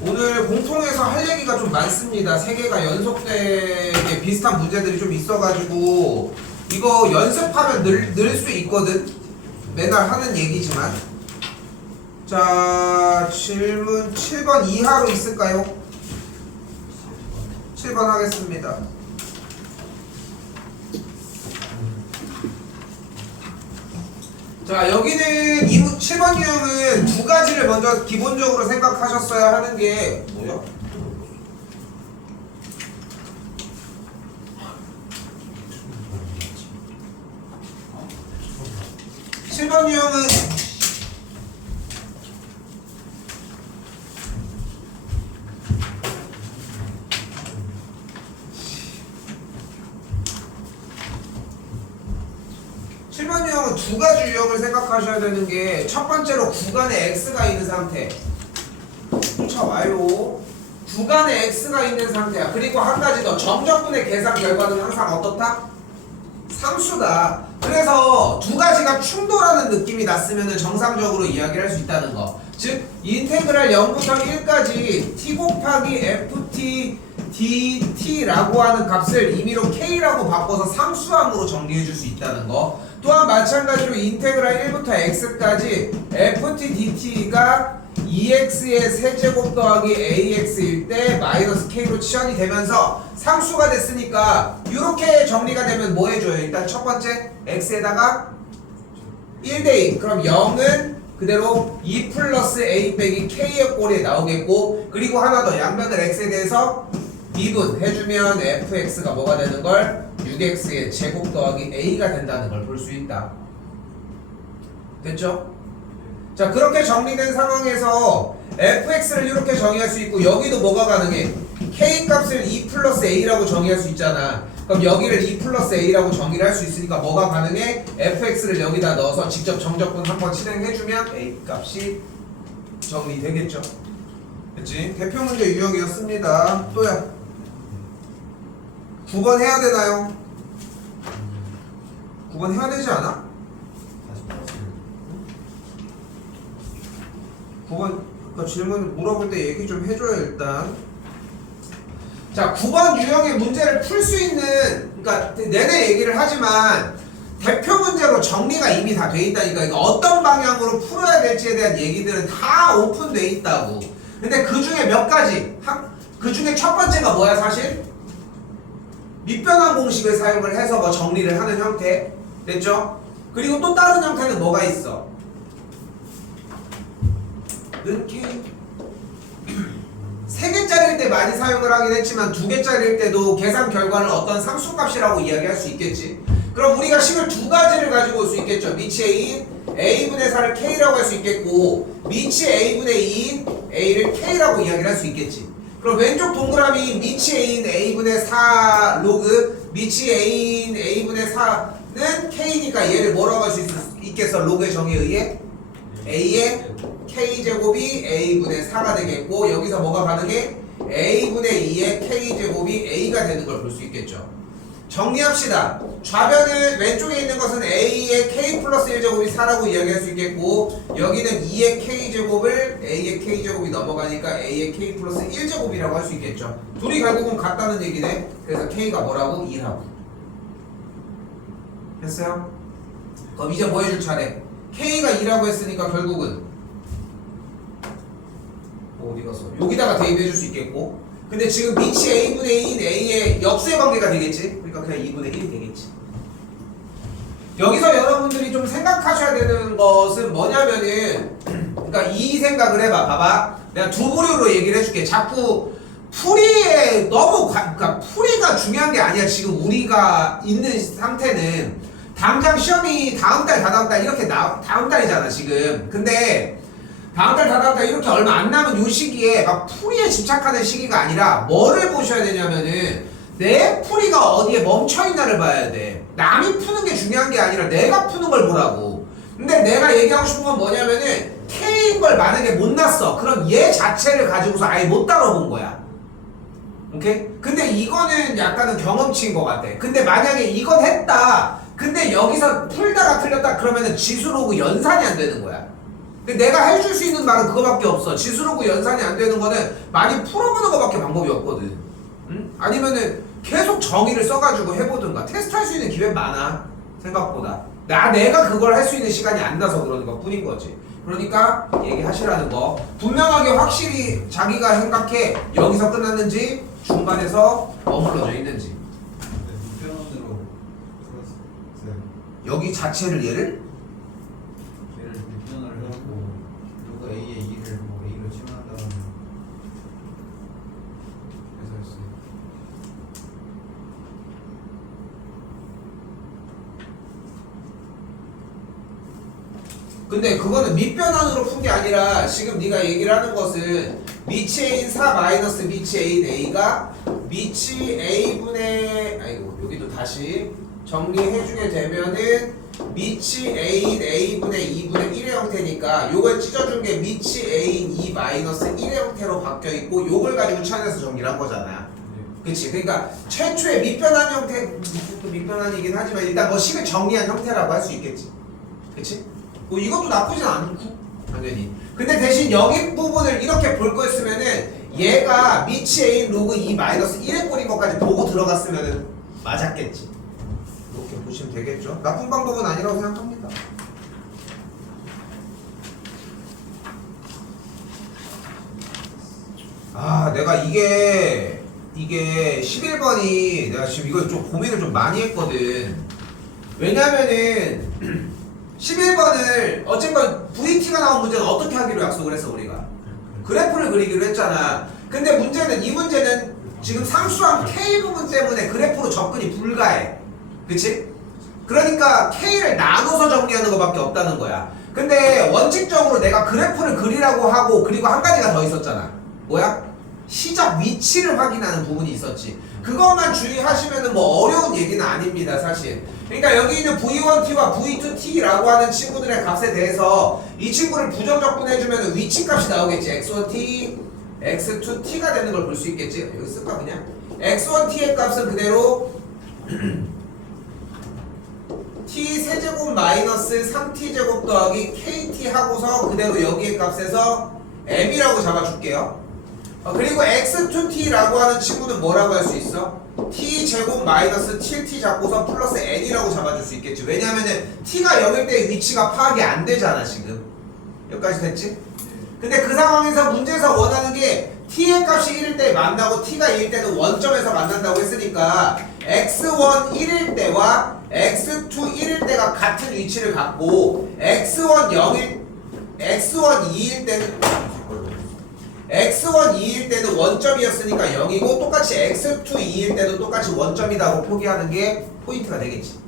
오늘 공통에서 할 얘기가 좀 많습니다. 세 개가 연속되게 비슷한 문제들이 좀 있어가지고 이거 연습하면 늘 수 있거든. 맨날 하는 얘기지만. 자, 질문 7번 이하로 있을까요? 7번 하겠습니다. 자, 여기는 7번 유형은 두 가지를 먼저 기본적으로 생각하셨어야 하는 게 뭐야? 7번 유형은 7번 유형은 두 가지 유형을 생각하셔야 되는 게 첫 번째로 구간에 x가 있는 상태. 쫓아와요. 구간에 x가 있는 상태야. 그리고 한 가지 더, 정적분의 계산 결과는 항상 어떻다? 상수다. 그래서 두 가지가 충돌하는 느낌이 났으면 정상적으로 이야기를 할 수 있다는 거. 즉 인테그랄 0부터 1까지 t 곱하기 ft dt라고 하는 값을 임의로 k라고 바꿔서 상수함으로 정리해 줄 수 있다는 거. 또한 마찬가지로 인테그랄 1부터 x까지 ft dt가 2x의 세제곱 더하기 ax일 때 마이너스 k로 치환이 되면서 상수가 됐으니까 이렇게 정리가 되면 뭐 해줘요? 일단 첫 번째 x에다가 1대2, 그럼 0은 그대로 2 플러스 a 빼기 k의 꼴이 나오겠고, 그리고 하나 더, 양변을 x에 대해서 미분 해주면 fx가 뭐가 되는 걸? 6x의 제곱 더하기 a가 된다는 걸 볼 수 있다. 됐죠? 자, 그렇게 정리된 상황에서 fx를 이렇게 정의할 수 있고, 여기도 뭐가 가능해? k 값을 2 플러스 a라고 정의할 수 있잖아. 그럼 여기를 2 플러스 a라고 정의를 할 수 있으니까 뭐가 가능해? fx를 여기다 넣어서 직접 정적분 한번 실행해주면 a 값이 정리되겠죠. 그치? 대표 문제 유형이었습니다. 또야. 9번 해야 되나요? 9번 해야 되지 않아? 9번 질문 물어볼 때 얘기 좀 해줘요 일단. 자, 9번 유형의 문제를 풀 수 있는, 그러니까 내내 얘기를 하지만 대표 문제로 정리가 이미 다 돼 있다니까. 그러니까 어떤 방향으로 풀어야 될지에 대한 얘기들은 다 오픈돼 있다고. 근데 그 중에 몇 가지, 그 중에 첫 번째가 뭐야 사실? 밑변환 공식을 사용을 해서 뭐 정리를 하는 형태. 됐죠? 그리고 또 다른 형태는 뭐가 있어? 는 K. 3개짜리일 때 많이 사용을 하긴 했지만 2개짜리일 때도 계산 결과를 어떤 상수값이라고 이야기할 수 있겠지. 그럼 우리가 식을 두 가지를 가지고 올 수 있겠죠. 미치 A인 A분의 4를 K라고 할 수 있겠고, 미치 A분의 2인 A를 K라고 이야기를 할 수 있겠지. 그럼 왼쪽 동그라미 미치 A인 A분의 4 로그 미치 A인 A분의 4는 K니까 얘를 뭐라고 할 수 있겠어? 로그의 정의에 의해 A의 K제곱이 A분의 4가 되겠고, 여기서 뭐가 가능해? A분의 2의 K제곱이 A가 되는 걸 볼 수 있겠죠. 정리합시다. 좌변은 왼쪽에 있는 것은 A의 K 플러스 1제곱이 4라고 이야기할 수 있겠고, 여기는 2의 K제곱을 A의 K제곱이 넘어가니까 A의 K 플러스 1제곱이라고 할 수 있겠죠. 둘이 결국은 같다는 얘기네. 그래서 K가 뭐라고? 2라고. 됐어요? 그럼 이제 뭐 해줄 차례? K가 2라고 했으니까 결국은 어디 갔어? 여기다가 대입해 줄 수 있겠고, 근데 지금 미치 A분의 2인 A의 역수의 관계가 되겠지? 그러니까 그냥 2분의 1이 되겠지. 여기서 여러분들이 좀 생각하셔야 되는 것은 뭐냐면은, 그러니까 이 생각을 해봐. 봐봐. 내가 두 부류로 얘기를 해줄게. 자꾸 풀이에 너무 그러니까 풀이가 중요한 게 아니야. 지금 우리가 있는 상태는 당장 시험이 다음 달, 다다음 달 이렇게 다음 달이잖아 지금. 근데 다음 달, 다다음 달 이렇게 얼마 안 남은 요 시기에 막 풀이에 집착하는 시기가 아니라 뭐를 보셔야 되냐면은 내 풀이가 어디에 멈춰있나를 봐야 돼. 남이 푸는 게 중요한 게 아니라 내가 푸는 걸 보라고. 근데 내가 얘기하고 싶은 건 뭐냐면은 K인 걸 만약에 못 났어. 그럼 얘 자체를 가지고서 아예 못 다뤄본 거야. 오케이? 근데 이거는 약간은 경험치인 것 같아. 근데 만약에 이건 했다. 근데 여기서 풀다가 틀렸다 그러면은 지수로그 연산이 안 되는 거야. 근데 내가 해줄 수 있는 말은 그거밖에 없어. 지수로고 연산이 안 되는 거는 많이 풀어보는 거밖에 방법이 없거든. 응? 아니면은 계속 정의를 써가지고 해보든가. 테스트할 수 있는 기회 많아. 생각보다. 내가 그걸 할 수 있는 시간이 안 나서 그러는 것 뿐인 거지. 그러니까 얘기하시라는 거. 분명하게 확실히 자기가 생각해 여기서 끝났는지 중간에서 머물러져 있는지. 네, 무편으로 풀었어요. 여기 자체를 얘를 얘를 무편으로 해갖고 누가 A에 2를 뭐 A로 치환한 다음에 그래서 했어요. 근데 그거는 밑변환으로 푼 게 아니라 지금 네가 얘기를 하는 것은 미치 A인 4 마이너스 미치 A인 A가 미치 A분의 아이고 여기도 다시 정리해주게 되면은 미치 A인 A분의 2분의 1의 형태니까 요걸 찢어준 게 미치 A인 2 마이너스 1의 형태로 바뀌어있고 요걸 가지고 찾아내서 정리를 한 거잖아. 그치? 그러니까 최초의 밑변환 형태 또 밑변환이긴 하지만 일단 뭐 식을 정리한 형태라고 할 수 있겠지. 그치? 뭐 이것도 나쁘진 않고 당연히. 근데 대신 여기 부분을 이렇게 볼 거였으면은 얘가 미치 A인 로그 2 마이너스 1의 꼴인 것까지 보고 들어갔으면은 맞았겠지. 이렇게 보시면 되겠죠. 나쁜 방법은 아니라고 생각합니다. 아 내가 이게 11번이 내가 지금 이걸 좀 고민을 좀 많이 했거든. 왜냐면은 11번을 어쨌건 VT가 나온 문제는 어떻게 하기로 약속을 했어 우리가? 그래프를 그리기로 했잖아. 근데 문제는 이 문제는 지금 상수함 K 부분 때문에 그래프로 접근이 불가해. 그치? 그러니까 K를 나눠서 정리하는 것밖에 없다는 거야. 근데 원칙적으로 내가 그래프를 그리라고 하고 그리고 한 가지가 더 있었잖아. 뭐야? 시작 위치를 확인하는 부분이 있었지. 그것만 주의하시면은 뭐 어려운 얘기는 아닙니다 사실. 그러니까 여기 있는 V1T와 V2T라고 하는 친구들의 값에 대해서 이 친구를 부정적분해주면 위치값이 나오겠지. X1T, X2T가 되는 걸 볼 수 있겠지. 여기 쓸까 그냥? X1T의 값은 그대로 T 세제곱 마이너스 3T제곱 더하기 KT 하고서 그대로 여기의 값에서 M이라고 잡아줄게요. 그리고 X2T라고 하는 친구는 뭐라고 할 수 있어? T제곱 마이너스 7T 잡고서 플러스 N이라고 잡아줄 수 있겠지. 왜냐면은 T가 0일 때 위치가 파악이 안 되잖아 지금. 여기까지 됐지? 근데 그 상황에서 문제에서 원하는 게 T의 값이 1일 때 만나고 T가 2일 때는 원점에서 만난다고 했으니까 X1 1일 때와 X2 1일 때가 같은 위치를 갖고 X1 2일 때는 X1 2일 때는 원점이었으니까 0이고 똑같이 X2 2일 때도 똑같이 원점이라고 포기하는 게 포인트가 되겠지.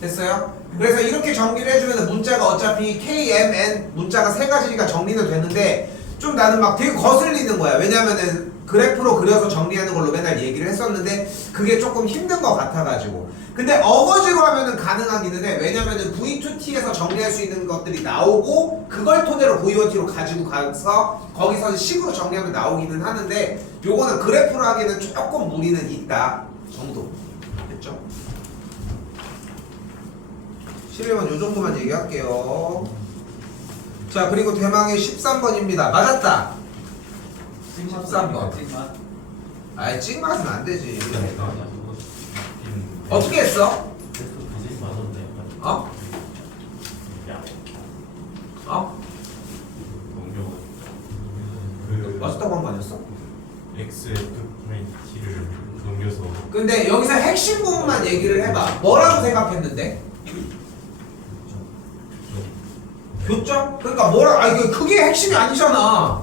됐어요? 그래서 이렇게 정리를 해주면 문자가 어차피 K, M, N 문자가 세 가지니까 정리는 되는데 좀 나는 막 되게 거슬리는 거야. 왜냐면은 그래프로 그려서 정리하는 걸로 맨날 얘기를 했었는데 그게 조금 힘든 것 같아가지고. 근데 어거지로 하면은 가능하기는 해. 왜냐면은 V2T에서 정리할 수 있는 것들이 나오고 그걸 토대로 V1T로 가지고 가서 거기서 식으로 정리하면 나오기는 하는데 요거는 그래프로 하기에는 조금 무리는 있다 정도. 됐죠? 11번 요 정도만 얘기할게요. 자 그리고 대망의 13번입니다. 맞았다. 13번. 아이 찍맛은 안 되지. 어떻게 했어? 어? 어? 맞았다고 한 거 아니었어? XF분의 T를 넘겨서. 근데 여기서 핵심 부분만 얘기를 해봐. 뭐라고 생각했는데? 교점? 그러니까 그게 핵심이 아니잖아.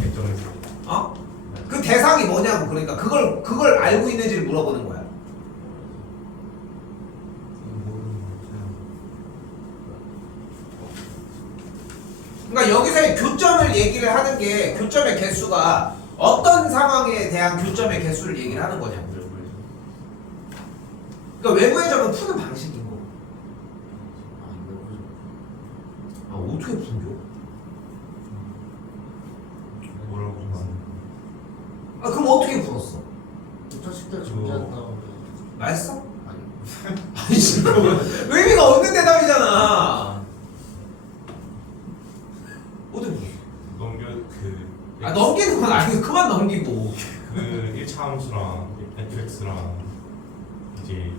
결정해서. 어? 그 대상이 뭐냐고. 그러니까 그걸 알고 있는지를 물어보는 거야. 그러니까 여기서의 교점을 얘기를 하는 게 교점의 개수가 어떤 상황에 대한 교점의 개수를 얘기를 하는 거냐고. 그러니까 외부의 점은 푸는 방식인 거. 아 어떻게 풀죠? 뭐라고 하면. 아 그럼 어떻게 풀었어? 자식들 존재한다고. 말했어? 아니. 아니 진짜 의미가 없는 대답이잖아. 아 넘기는 건 아니고 그만 넘기고. 그 1차 함수랑 fx랑 이제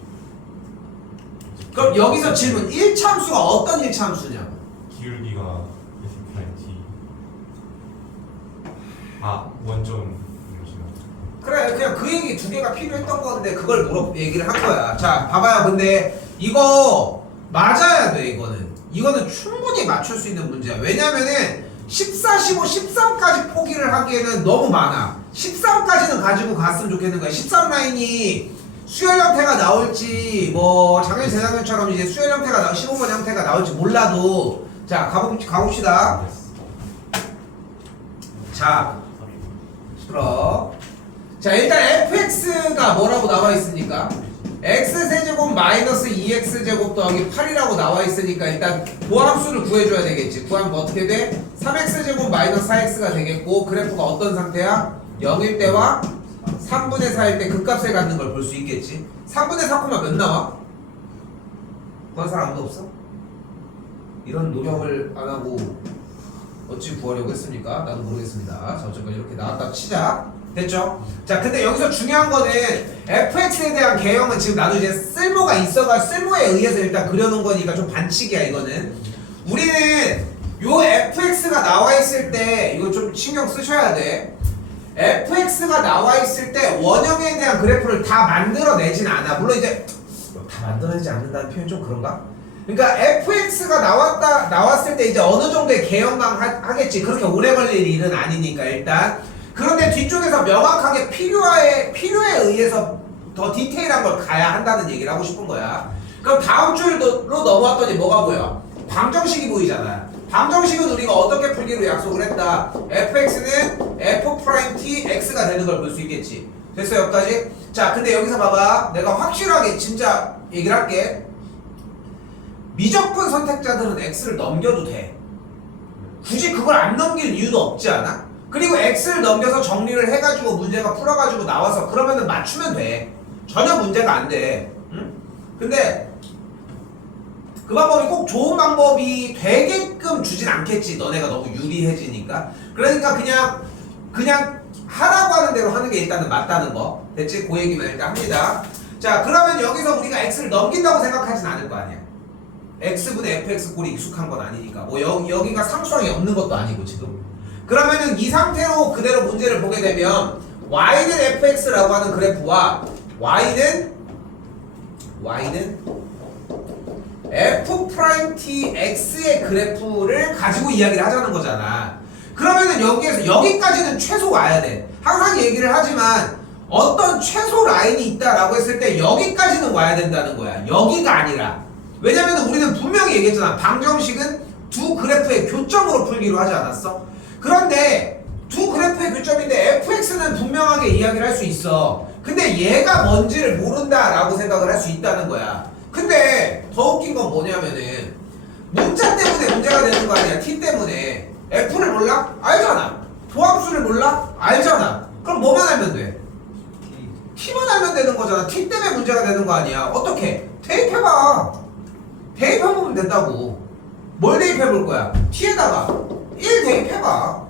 그럼 여기서 질문 1차 함수가 어떤 1차 함수냐고. 기울기가 f 프라임 t 원점 그래 그냥 그 얘기 두 개가 필요했던 건데 그걸 얘기를 한 거야. 자 봐봐요. 근데 이거 맞아야 돼. 이거는 충분히 맞출 수 있는 문제야. 왜냐면은 14, 15, 13까지 포기를 하기에는 너무 많아. 13까지는 가지고 갔으면 좋겠는 거야. 13 라인이 수열 형태가 나올지 뭐 작년 재작년처럼 이제 수열 형태가 15번 형태가 나올지 몰라도 자 가봅시다. 자 시끄러. 자 일단 fx가 뭐라고 나와 있습니까? x세제곱 마이너스 2x제곱 더하기 8이라고 나와 있으니까 일단 보함수를 구해줘야 되겠지. 구하면 어떻게 돼? 3x제곱 마이너스 4x가 되겠고 그래프가 어떤 상태야? 0일 때와 3분의 4일 때 극값을 갖는 걸 볼 수 있겠지. 3분의 4, 몇 나와? 구한 사람 아무도 없어? 이런 노력을 안 하고 어찌 구하려고 했습니까? 나도 모르겠습니다. 자 어쨌건 이렇게 나왔다 치자. 됐죠? 자 근데 여기서 중요한 거는 fx에 대한 개형은 지금 나도 이제 쓸모가 있어가 쓸모에 의해서 일단 그려놓은 거니까 좀 반칙이야. 이거는 우리는 요 fx가 나와 있을 때 이거 좀 신경 쓰셔야 돼. fx가 나와 있을 때 원형에 대한 그래프를 다 만들어내진 않아. 물론 이제 다 만들어내지 않는다는 표현 좀 그런가? 그러니까 fx가 나왔을 때 이제 어느 정도의 개형만 하겠지. 그렇게 오래 걸릴 일은 아니니까 일단. 그런데 뒤쪽에서 명확하게 필요에 의해서 더 디테일한 걸 가야 한다는 얘기를 하고 싶은 거야. 그럼 다음 줄로 넘어왔더니 뭐가 보여? 방정식이 보이잖아. 방정식은 우리가 어떻게 풀기로 약속을 했다. fx는 f't x가 되는 걸 볼 수 있겠지. 됐어 여기까지? 자 근데 여기서 봐봐. 내가 확실하게 진짜 얘기를 할게. 미적분 선택자들은 x를 넘겨도 돼. 굳이 그걸 안 넘길 이유도 없지 않아? 그리고 x를 넘겨서 정리를 해가지고 문제가 풀어가지고 나와서 그러면은 맞추면 돼. 전혀 문제가 안 돼. 응? 근데 그 방법이 꼭 좋은 방법이 되게끔 주진 않겠지. 너네가 너무 유리해지니까. 그러니까 그냥 하라고 하는 대로 하는 게 일단은 맞다는 거. 됐지? 그 얘기만 일단 합니다. 자 그러면 여기서 우리가 x를 넘긴다고 생각하진 않을 거 아니야. x분의 fx 꼴이 익숙한 건 아니니까. 뭐 여기가 상수항이 없는 것도 아니고 지금. 그러면은 이 상태로 그대로 문제를 보게 되면 y는 fx라고 하는 그래프와 y는 f'tx의 그래프를 가지고 이야기를 하자는 거잖아. 그러면은 여기까지는 최소 와야 돼. 항상 얘기를 하지만 어떤 최소 라인이 있다라고 했을 때 여기까지는 와야 된다는 거야. 여기가 아니라. 왜냐면 우리는 분명히 얘기했잖아. 방정식은 두 그래프의 교점으로 풀기로 하지 않았어? 그런데 두 그래프의 교점인데 fx는 분명하게 이야기를 할 수 있어. 근데 얘가 뭔지를 모른다라고 생각을 할 수 있다는 거야. 근데 더 웃긴 건 뭐냐면은 문자 때문에 문제가 되는 거 아니야. t 때문에. f를 몰라? 알잖아. 도함수를 몰라? 알잖아. 그럼 뭐만 알면 돼? t만 알면 되는 거잖아. t 때문에 문제가 되는 거 아니야. 어떻게? 대입해봐. 대입해보면 된다고. 뭘 대입해볼 거야? t에다가 1 대입해봐.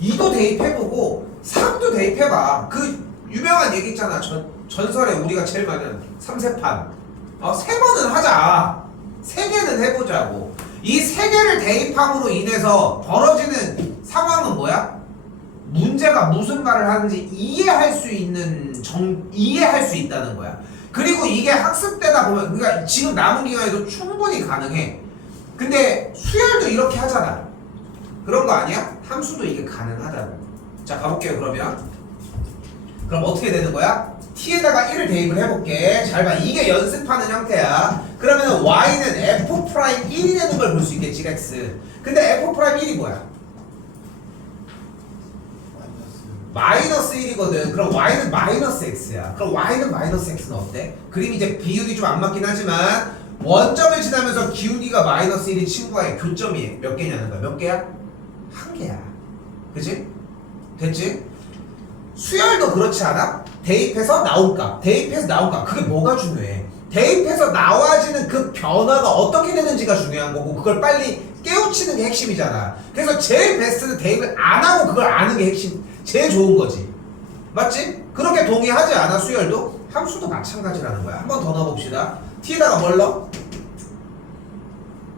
2도 대입해보고 3도 대입해봐. 그 유명한 얘기 있잖아. 전설에 우리가 제일 많이 하는 3세판. 3번은 하자. 3개는 해보자고. 이 3개를 대입함으로 인해서 벌어지는 상황은 뭐야? 문제가 무슨 말을 하는지 이해할 수 있다는 거야. 그리고 이게 학습 때다 보면, 그러니까 지금 남은 기간에도 충분히 가능해. 근데 수열도 이렇게 하잖아. 그런 거 아니야? 함수도 이게 가능하다고. 자 가볼게요. 그럼 어떻게 되는 거야? t에다가 1을 대입을 해볼게. 잘 봐. 이게 연습하는 형태야. 그러면 y는 f'1이 되는 걸 볼 수 있겠지. x. 근데 f'1이 뭐야? 마이너스 1이거든. 그럼 y는 마이너스 x야. 그럼 y는 마이너스 x는 어때? 그림이 이제 비율이 좀 안 맞긴 하지만 원점을 지나면서 기울기가 마이너스 1인 친구와의 교점이 몇 개냐는 거야. 몇 개야? 한 개야. 그치? 됐지? 수열도 그렇지 않아? 대입해서 나온 값. 그게 뭐가 중요해? 대입해서 나와지는 그 변화가 어떻게 되는지가 중요한 거고, 그걸 빨리 깨우쳐 치우치는 게 핵심이잖아. 그래서 제일 베스트는 대입을 안 하고 그걸 아는 게 핵심, 제일 좋은 거지. 맞지? 그렇게 동의하지 않아 수열도? 함수도 마찬가지라는 거야. 한 번 더 넣어봅시다. t에다가 뭘 넣어?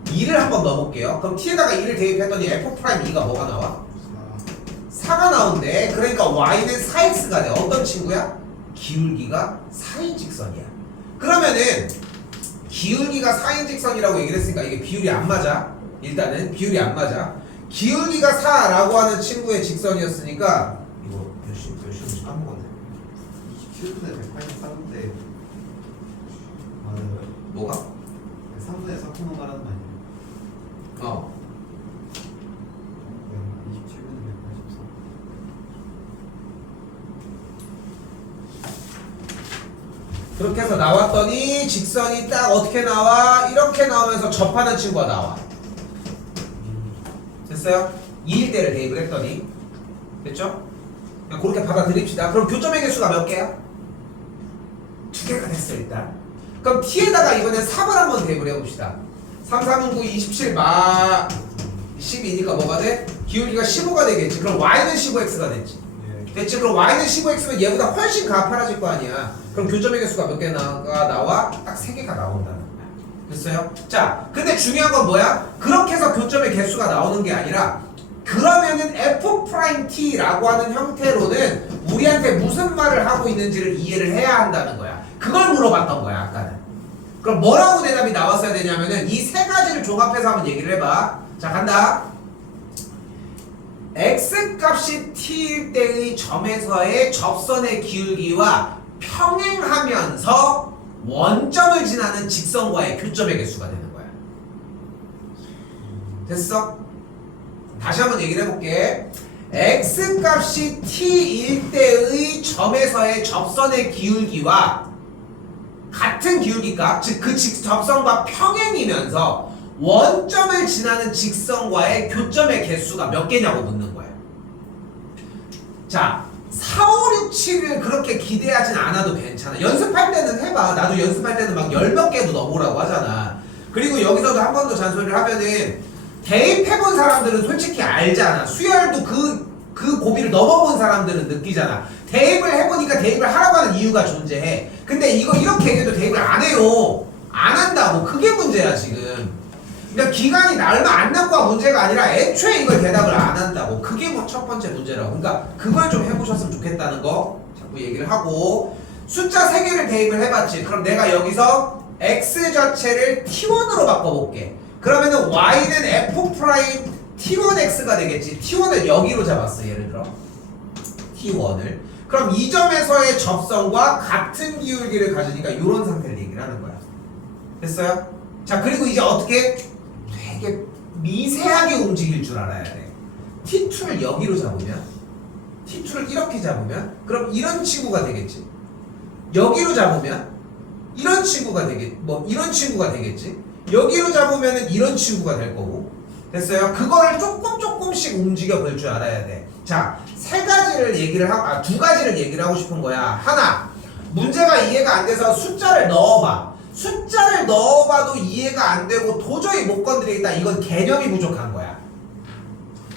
2를 한번 넣어볼게요. 그럼 t에다가 2를 대입했더니 f'2가 뭐가 나와? 4가 나온대. 그러니까 y는 4x가 돼. 어떤 친구야? 기울기가 4인 직선이야. 그러면은 기울기가 4인 직선이라고 얘기를 했으니까 이게 비율이 안 맞아. 일단은 비율이 안 맞아. 기울기가 4라고 하는 친구의 직선이었으니까 이거 몇 시인지 까먹었네. 27분에 183인데 맞아요. 뭐가? 3분의 4푼만 말하는 거 아니에요? 어. 27분에 183. 그렇게 해서 나왔더니 직선이 딱 어떻게 나와? 이렇게 나오면서 접하는 친구가 나와. 됐어요? 2일대를 대입을 했더니 됐죠? 그냥 그렇게 받아들입시다. 그럼 교점의 개수가 몇 개야? 2개가 됐어 일단. 그럼 t에다가 이번엔 3을 한번 대입을 해봅시다. 3, 3은 9, 27, 12니까 뭐가 돼? 기울기가 15가 되겠지. 그럼 y는 15x가 됐지. 됐지? 그럼 y는 15x면 얘보다 훨씬 가파라질 거 아니야. 그럼 교점의 개수가 몇 개가 나와? 딱 3개가 나온다는 거야. 됐어요? 자, 근데 중요한 건 뭐야? 그렇게 해서 교점의 개수가 나오는 게 아니라 그러면은 f't라고 하는 형태로는 우리한테 무슨 말을 하고 있는지를 이해를 해야 한다는 거야. 그걸 물어봤던 거야 아까는. 그럼 뭐라고 대답이 나왔어야 되냐면은 이 세 가지를 종합해서 한번 얘기를 해봐. 자, 간다. x값이 t일 때의 점에서의 접선의 기울기와 평행하면서 원점을 지나는 직선과의 교점의 개수가 되는 거야. 됐어? 다시 한번 얘기를 해볼게. x값이 t일 때의 점에서의 접선의 기울기와 같은 기울기값, 즉 그 접선과 평행이면서 원점을 지나는 직선과의 교점의 개수가 몇 개냐고 묻는 거야. 자, 4, 5, 6, 7을 그렇게 기대하진 않아도 괜찮아. 연습할 때는 해봐. 나도 연습할 때는 막 10몇 개도 넣어보라고 하잖아. 그리고 여기서도 한 번 더 잔소리를 하면은 대입해본 사람들은 솔직히 알잖아. 수열도 그 고비를 넘어본 사람들은 느끼잖아. 대입을 해보니까 대입을 하라고 하는 이유가 존재해. 근데 이거 이렇게 얘기해도 대입을 안 해요. 안 한다고. 그게 문제야 지금. 그러니까 기간이 얼마 안 남고가 문제가 아니라 애초에 이걸 대답을 안 한다고. 그게 뭐 첫 번째 문제라고. 그러니까 그걸 좀 해보셨으면 좋겠다는 거 자꾸 얘기를 하고, 숫자 3개를 대입을 해봤지. 그럼 내가 여기서 x 자체를 t1으로 바꿔볼게. 그러면은 y는 f' t1x가 되겠지. t1을 여기로 잡았어. 예를 들어 t1을. 그럼 이 점에서의 접선과 같은 기울기를 가지니까 이런 상태를 얘기를 하는 거야. 됐어요? 자, 그리고 이제 어떻게 되게 미세하게 움직일 줄 알아야 돼. t2를 여기로 잡으면, t2를 이렇게 잡으면 그럼 이런 친구가 되겠지. 여기로 잡으면 이런 친구가 이런 친구가 되겠지. 여기로 잡으면은 이런 친구가 될 거고. 됐어요? 그거를 조금씩 움직여 볼 줄 알아야 돼. 자, 두 가지를 얘기를 하고 싶은 거야. 하나, 문제가 이해가 안 돼서 숫자를 넣어봐. 숫자를 넣어봐도 이해가 안 되고 도저히 못 건드리겠다. 이건 개념이 부족한 거야.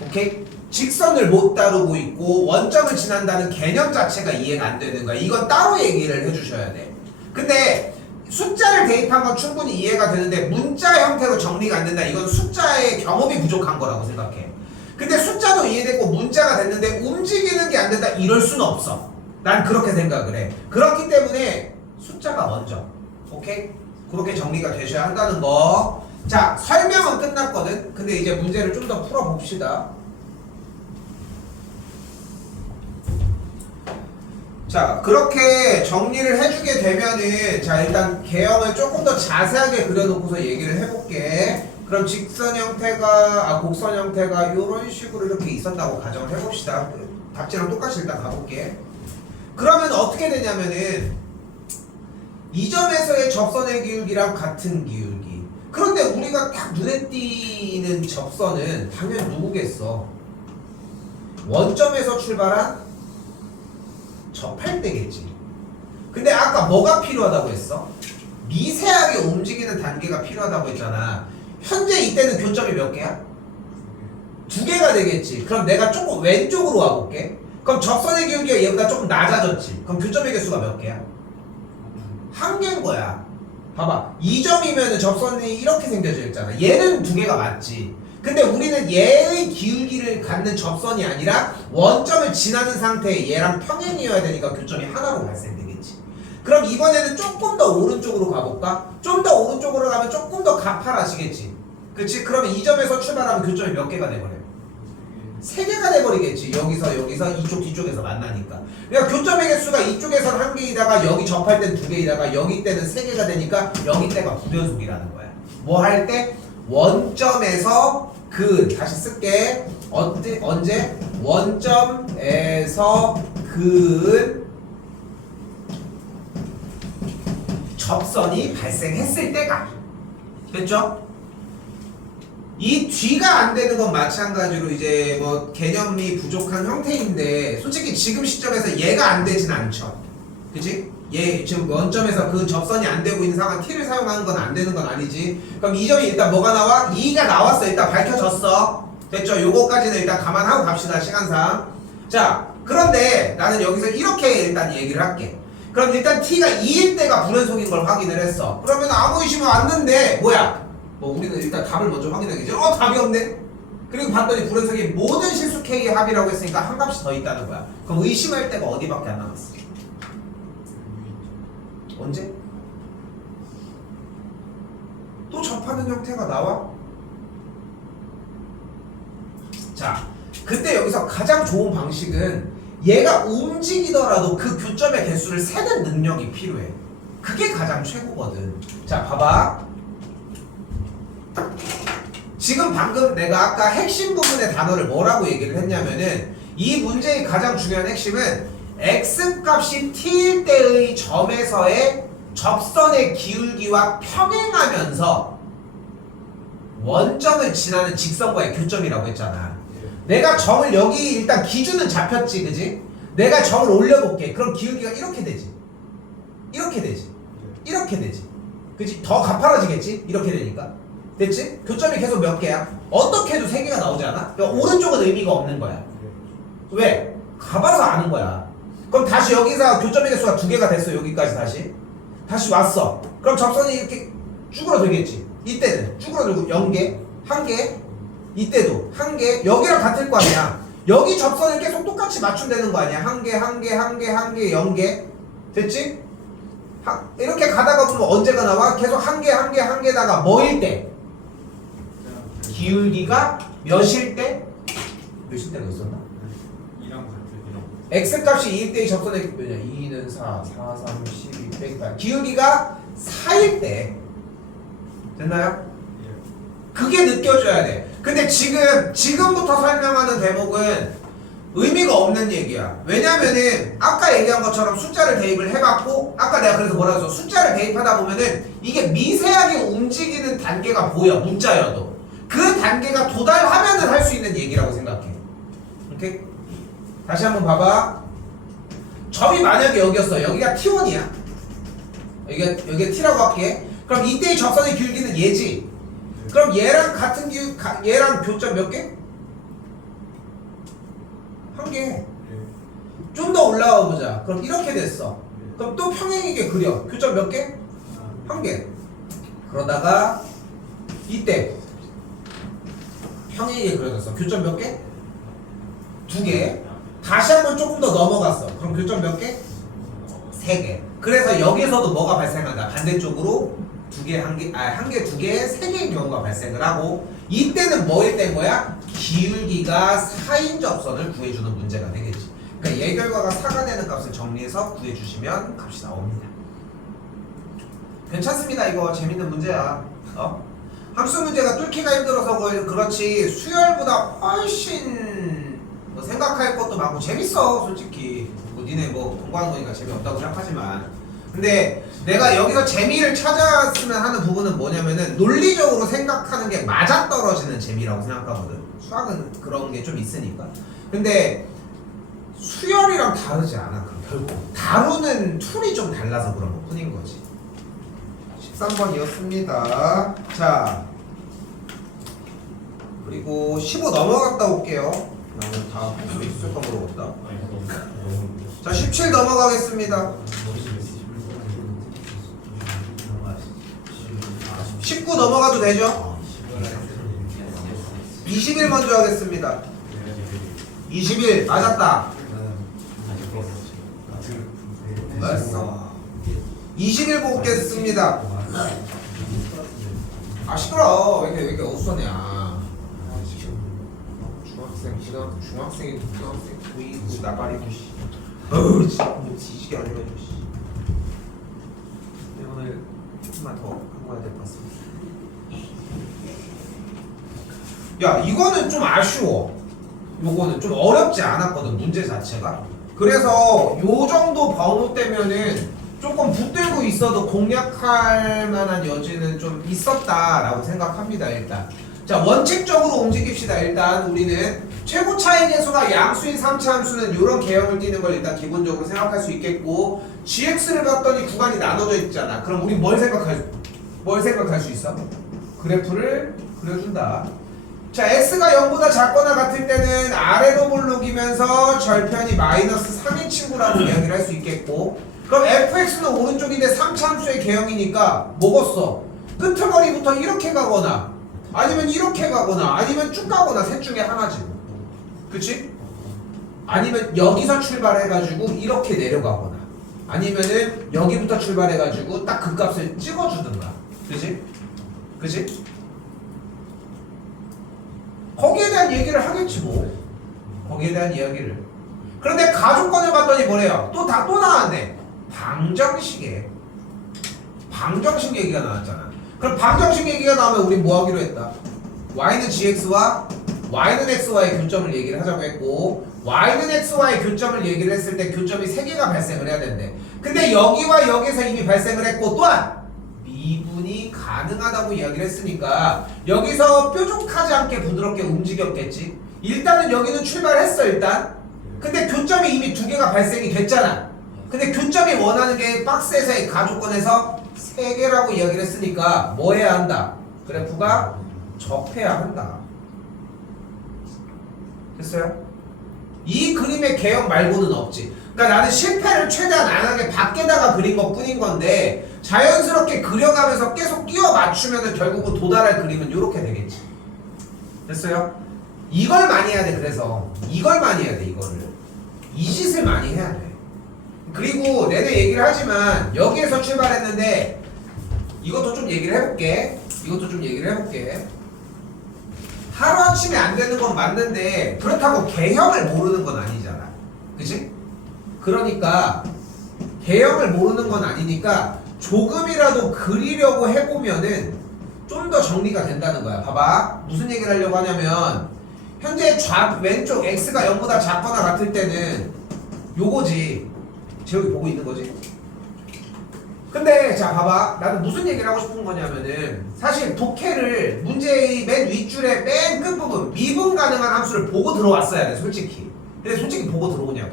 오케이? 직선을 못 다루고 있고 원점을 지난다는 개념 자체가 이해가 안 되는 거야. 이건 따로 얘기를 해주셔야 돼. 근데 숫자를 대입한 건 충분히 이해가 되는데 문자 형태로 정리가 안 된다. 이건 숫자의 경험이 부족한 거라고 생각해. 근데 숫자도 이해됐고 문자가 됐는데 움직이는 게 안 된다. 이럴 수는 없어. 난 그렇게 생각을 해. 그렇기 때문에 숫자가 먼저. 오케이? 그렇게 정리가 되셔야 한다는 거. 자, 설명은 끝났거든. 근데 이제 문제를 좀 더 풀어봅시다. 자, 그렇게 정리를 해주게 되면은, 자, 일단 개형을 조금 더 자세하게 그려놓고서 얘기를 해볼게. 그럼 직선 형태가, 곡선 형태가 이런 식으로 이렇게 있었다고 가정을 해봅시다. 답지랑 똑같이 일단 가볼게. 그러면 어떻게 되냐면은 이 점에서의 접선의 기울기랑 같은 기울기. 그런데 우리가 딱 눈에 띄는 접선은 당연히 누구겠어? 원점에서 출발한 접할 때겠지. 근데 아까 뭐가 필요하다고 했어? 미세하게 움직이는 단계가 필요하다고 했잖아. 현재 이때는 교점이 몇 개야? 두 개가 되겠지. 그럼 내가 조금 왼쪽으로 와볼게. 그럼 접선의 기울기가 얘보다 조금 낮아졌지. 그럼 교점의 개수가 몇 개야? 한 개인 거야. 봐봐. 2점이면 접선이 이렇게 생겨져 있잖아. 얘는 두 개가 맞지. 근데 우리는 얘의 기울기를 갖는 접선이 아니라 원점을 지나는 상태에 얘랑 평행이어야 되니까 교점이 하나로 발생되겠지. 그럼 이번에는 조금 더 오른쪽으로 가볼까? 좀 더 오른쪽으로 가면 조금 더 가파라지겠지. 그치? 그러면 이 점에서 출발하면 교점이 몇 개가 돼버려? 세 개가 돼버리겠지. 여기서 이쪽 뒤쪽에서 만나니까. 그러니까 교점의 개수가 이쪽에서는 한 개이다가 여기 접할 땐 두 개이다가 여기 때는 세 개가 되니까 여기 때가 불연속이라는 거야. 뭐 할 때? 원점에서 다시 쓸게. 언제? 원점에서 접선이 발생했을 때가. 됐죠? 이 뒤가 안 되는 건 마찬가지로 이제 뭐 개념이 부족한 형태인데 솔직히 지금 시점에서 얘가 안 되진 않죠. 그치? 얘 지금 원점에서 그 접선이 안 되고 있는 상황 t를 사용하는 건 안 되는 건 아니지. 그럼 이 점이 일단 뭐가 나와? 2가 나왔어. 일단 밝혀졌어. 됐죠? 요거까지는 일단 감안하고 갑시다. 시간상. 자, 그런데 나는 여기서 이렇게 일단 얘기를 할게. 그럼 일단 t가 2일 때가 불연속인 걸 확인을 했어. 그러면 아무 의심이 왔는데 뭐야? 뭐 우리는 일단 답을 먼저 확인하겠죠. 답이 없네. 그리고 봤더니 불연속이 모든 실수 K의 합이라고 했으니까 한 값이 더 있다는 거야. 그럼 의심할 때가 어디밖에 안 남았어? 언제? 또 접하는 형태가 나와? 자, 그때 여기서 가장 좋은 방식은 얘가 움직이더라도 그 교점의 개수를 세는 능력이 필요해. 그게 가장 최고거든. 자, 봐봐. 지금 방금 내가 아까 핵심 부분의 단어를 뭐라고 얘기를 했냐면은 이 문제의 가장 중요한 핵심은 x값이 t일 때의 점에서의 접선의 기울기와 평행하면서 원점을 지나는 직선과의 교점이라고 했잖아. 내가 점을 여기 일단 기준은 잡혔지, 그지? 내가 점을 올려볼게. 그럼 기울기가 이렇게 되지. 이렇게 되지. 이렇게 되지. 그지? 더 가파라지겠지? 이렇게 되니까. 됐지? 교점이 계속 몇 개야? 어떻게 해도 세 개가 나오지 않아? 그러니까 오른쪽은 의미가 없는 거야. 왜? 가봐서 아는 거야. 그럼 다시 여기서 교점의 개수가 두 개가 됐어. 여기까지 다시 왔어. 그럼 접선이 이렇게 쭈그러들겠지. 이때는 쭈그러들고 0개, 1개, 이때도 1개, 여기랑 같을 거 아니야. 여기 접선을 계속 똑같이 맞춘다는 거 아니야. 1개, 1개, 1개, 1개, 0개. 됐지? 이렇게 가다가 보면 언제가 나와? 계속 1개, 1개, 1개다가 뭐일 때? 기울기가 몇일 때? 몇일 때가 있었나? 2랑 같은 x값이 2일 때의 접선의 뭐냐? 2는 4, 4, 3, 12, 108. 기울기가 4일 때. 됐나요? 그게 느껴져야 돼. 근데 지금부터 설명하는 대목은 의미가 없는 얘기야. 왜냐면은 아까 얘기한 것처럼 숫자를 대입을 해봤고 아까 내가 그래서 뭐라 했어? 숫자를 대입하다 보면은 이게 미세하게 움직이는 단계가 보여. 문자여도. 그 단계가 도달하면은 할 수 있는 얘기라고 생각해. 오케이? 다시 한번 봐봐. 점이 만약에 여기였어. 여기가 T1이야. 여기가 T라고 할게. 그럼 이때의 접선의 기울기는 얘지. 그럼 얘랑 같은 얘랑 교점 몇 개? 한 개. 좀 더 올라가 보자. 그럼 이렇게 됐어. 그럼 또 평행이게 그려. 교점 몇 개? 한 개. 그러다가 이때 평행이게 그려졌어. 교점 몇 개? 두 개. 다시 한번 조금 더 넘어갔어. 그럼 교점 몇 개? 세 개. 그래서 여기서도 뭐가 발생한다? 반대쪽으로 두 개, 한 개, 두 개, 세 개의 경우가 발생을 하고 이때는 뭐일 땐 거야? 기울기가 4인 접선을 구해주는 문제가 되겠지. 그러니까 얘 결과가 4가 되는 값을 정리해서 구해주시면 값이 나옵니다. 괜찮습니다. 이거 재밌는 문제야. 함수 문제가 뚫기가 힘들어서 그렇지 수열보다 훨씬 뭐 생각할 것도 많고 재밌어. 솔직히 뭐 니네 뭐 공부하는 거니까 재미없다고 생각하지만 근데 내가 여기서 재미를 찾았으면 하는 부분은 뭐냐면은 논리적으로 생각하는 게 맞아떨어지는 재미라고 생각하거든. 수학은 그런 게 좀 있으니까. 근데 수열이랑 다르지 않아. 결국 다루는 툴이 좀 달라서 그런 것 뿐인 거지. 13번이었습니다. 자, 그리고 15 넘어갔다 올게요. 나는 다 할 수 있을까 모르겠다. 자, 17 넘어가겠습니다. 19 넘어가도 되죠? 21 먼저 하겠습니다. 21 맞았다. 맞았어. 21 보겠습니다. 아 시끄러. 왜 이렇게 어수선해야. 중학생, 중학생이 고등학생, 고2, 나발이고 씨. 어우 진짜 뭐 지식이 아니면 씨. 오늘 조금만 더 하고 가야 될 것 같습니다. 야 이거는 좀 아쉬워. 요거는 좀 어렵지 않았거든 문제 자체가. 그래서 요 정도 번호 때면은 조금 붙들고 있어도 공략할 만한 여지는 좀 있었다라고 생각합니다. 일단 자 원칙적으로 움직입시다. 일단 우리는 최고 차이 계수가 양수인 3차 함수는 이런 개형을 띠는 걸 일단 기본적으로 생각할 수 있겠고, gx를 봤더니 구간이 나눠져 있잖아. 그럼 우리 뭘 생각할 수 있어? 그래프를 그려준다. 자, x가 0보다 작거나 같을 때는 아래로 볼록이면서 절편이 마이너스 3인 친구라고 이야기를 할 수 있겠고, 그럼 fx는 오른쪽인데 3차 함수의 개형이니까 뭐겠어? 끄트머리부터 이렇게 가거나 아니면 이렇게 가거나 아니면 쭉 가거나 셋 중에 하나지. 그치? 아니면 여기서 출발해가지고 이렇게 내려가거나 아니면은 여기부터 출발해가지고 딱 그 값을 찍어주든가. 그치? 그치? 거기에 대한 얘기를 하겠지 뭐. 거기에 대한 이야기를. 그런데 가족권을 봤더니 뭐래요? 또 나왔네. 방정식 얘기가 나왔잖아. 그럼 방정식 얘기가 나오면 우리 뭐 하기로 했다? y는 gx와 y는 x와의 교점을 얘기를 하자고 했고, y는 x와의 교점을 얘기를 했을 때 교점이 3개가 발생을 해야 된대. 근데 여기와 여기서 이미 발생을 했고, 또한 미분이 가능하다고 이야기를 했으니까 여기서 뾰족하지 않게 부드럽게 움직였겠지. 일단은 여기는 출발했어 일단. 근데 교점이 이미 2개가 발생이 됐잖아. 근데 교점이 원하는 게 박스에서의 가족권에서 3개라고 이야기를 했으니까 뭐 해야 한다? 그래프가 접해야 한다. 됐어요? 이 그림의 개형 말고는 없지. 그러니까 나는 실패를 최대한 안 하게 밖에다가 그린 것 뿐인 건데, 자연스럽게 그려가면서 계속 끼워 맞추면 결국은 도달할 그림은 이렇게 되겠지. 됐어요? 이걸 많이 해야 돼. 그래서 이걸 많이 해야 돼. 이 짓을 많이 해야 돼. 그리고 내내 얘기를 하지만 여기에서 출발했는데 이것도 좀 얘기를 해볼게. 하루아침에 안 되는 건 맞는데 그렇다고 개형을 모르는 건 아니잖아. 그치? 그러니까 개형을 모르는 건 아니니까 조금이라도 그리려고 해보면은 좀 더 정리가 된다는 거야. 봐봐. 무슨 얘기를 하려고 하냐면, 현재 왼쪽 x가 0보다 작거나 같을 때는 요거지. 재욱이 보고 있는 거지. 근데 자 봐봐. 나는 무슨 얘기를 하고 싶은 거냐면은, 사실 독해를 문제의 맨 윗줄의 맨 끝부분 미분 가능한 함수를 보고 들어왔어야 돼 솔직히. 근데 솔직히 보고 들어오냐고.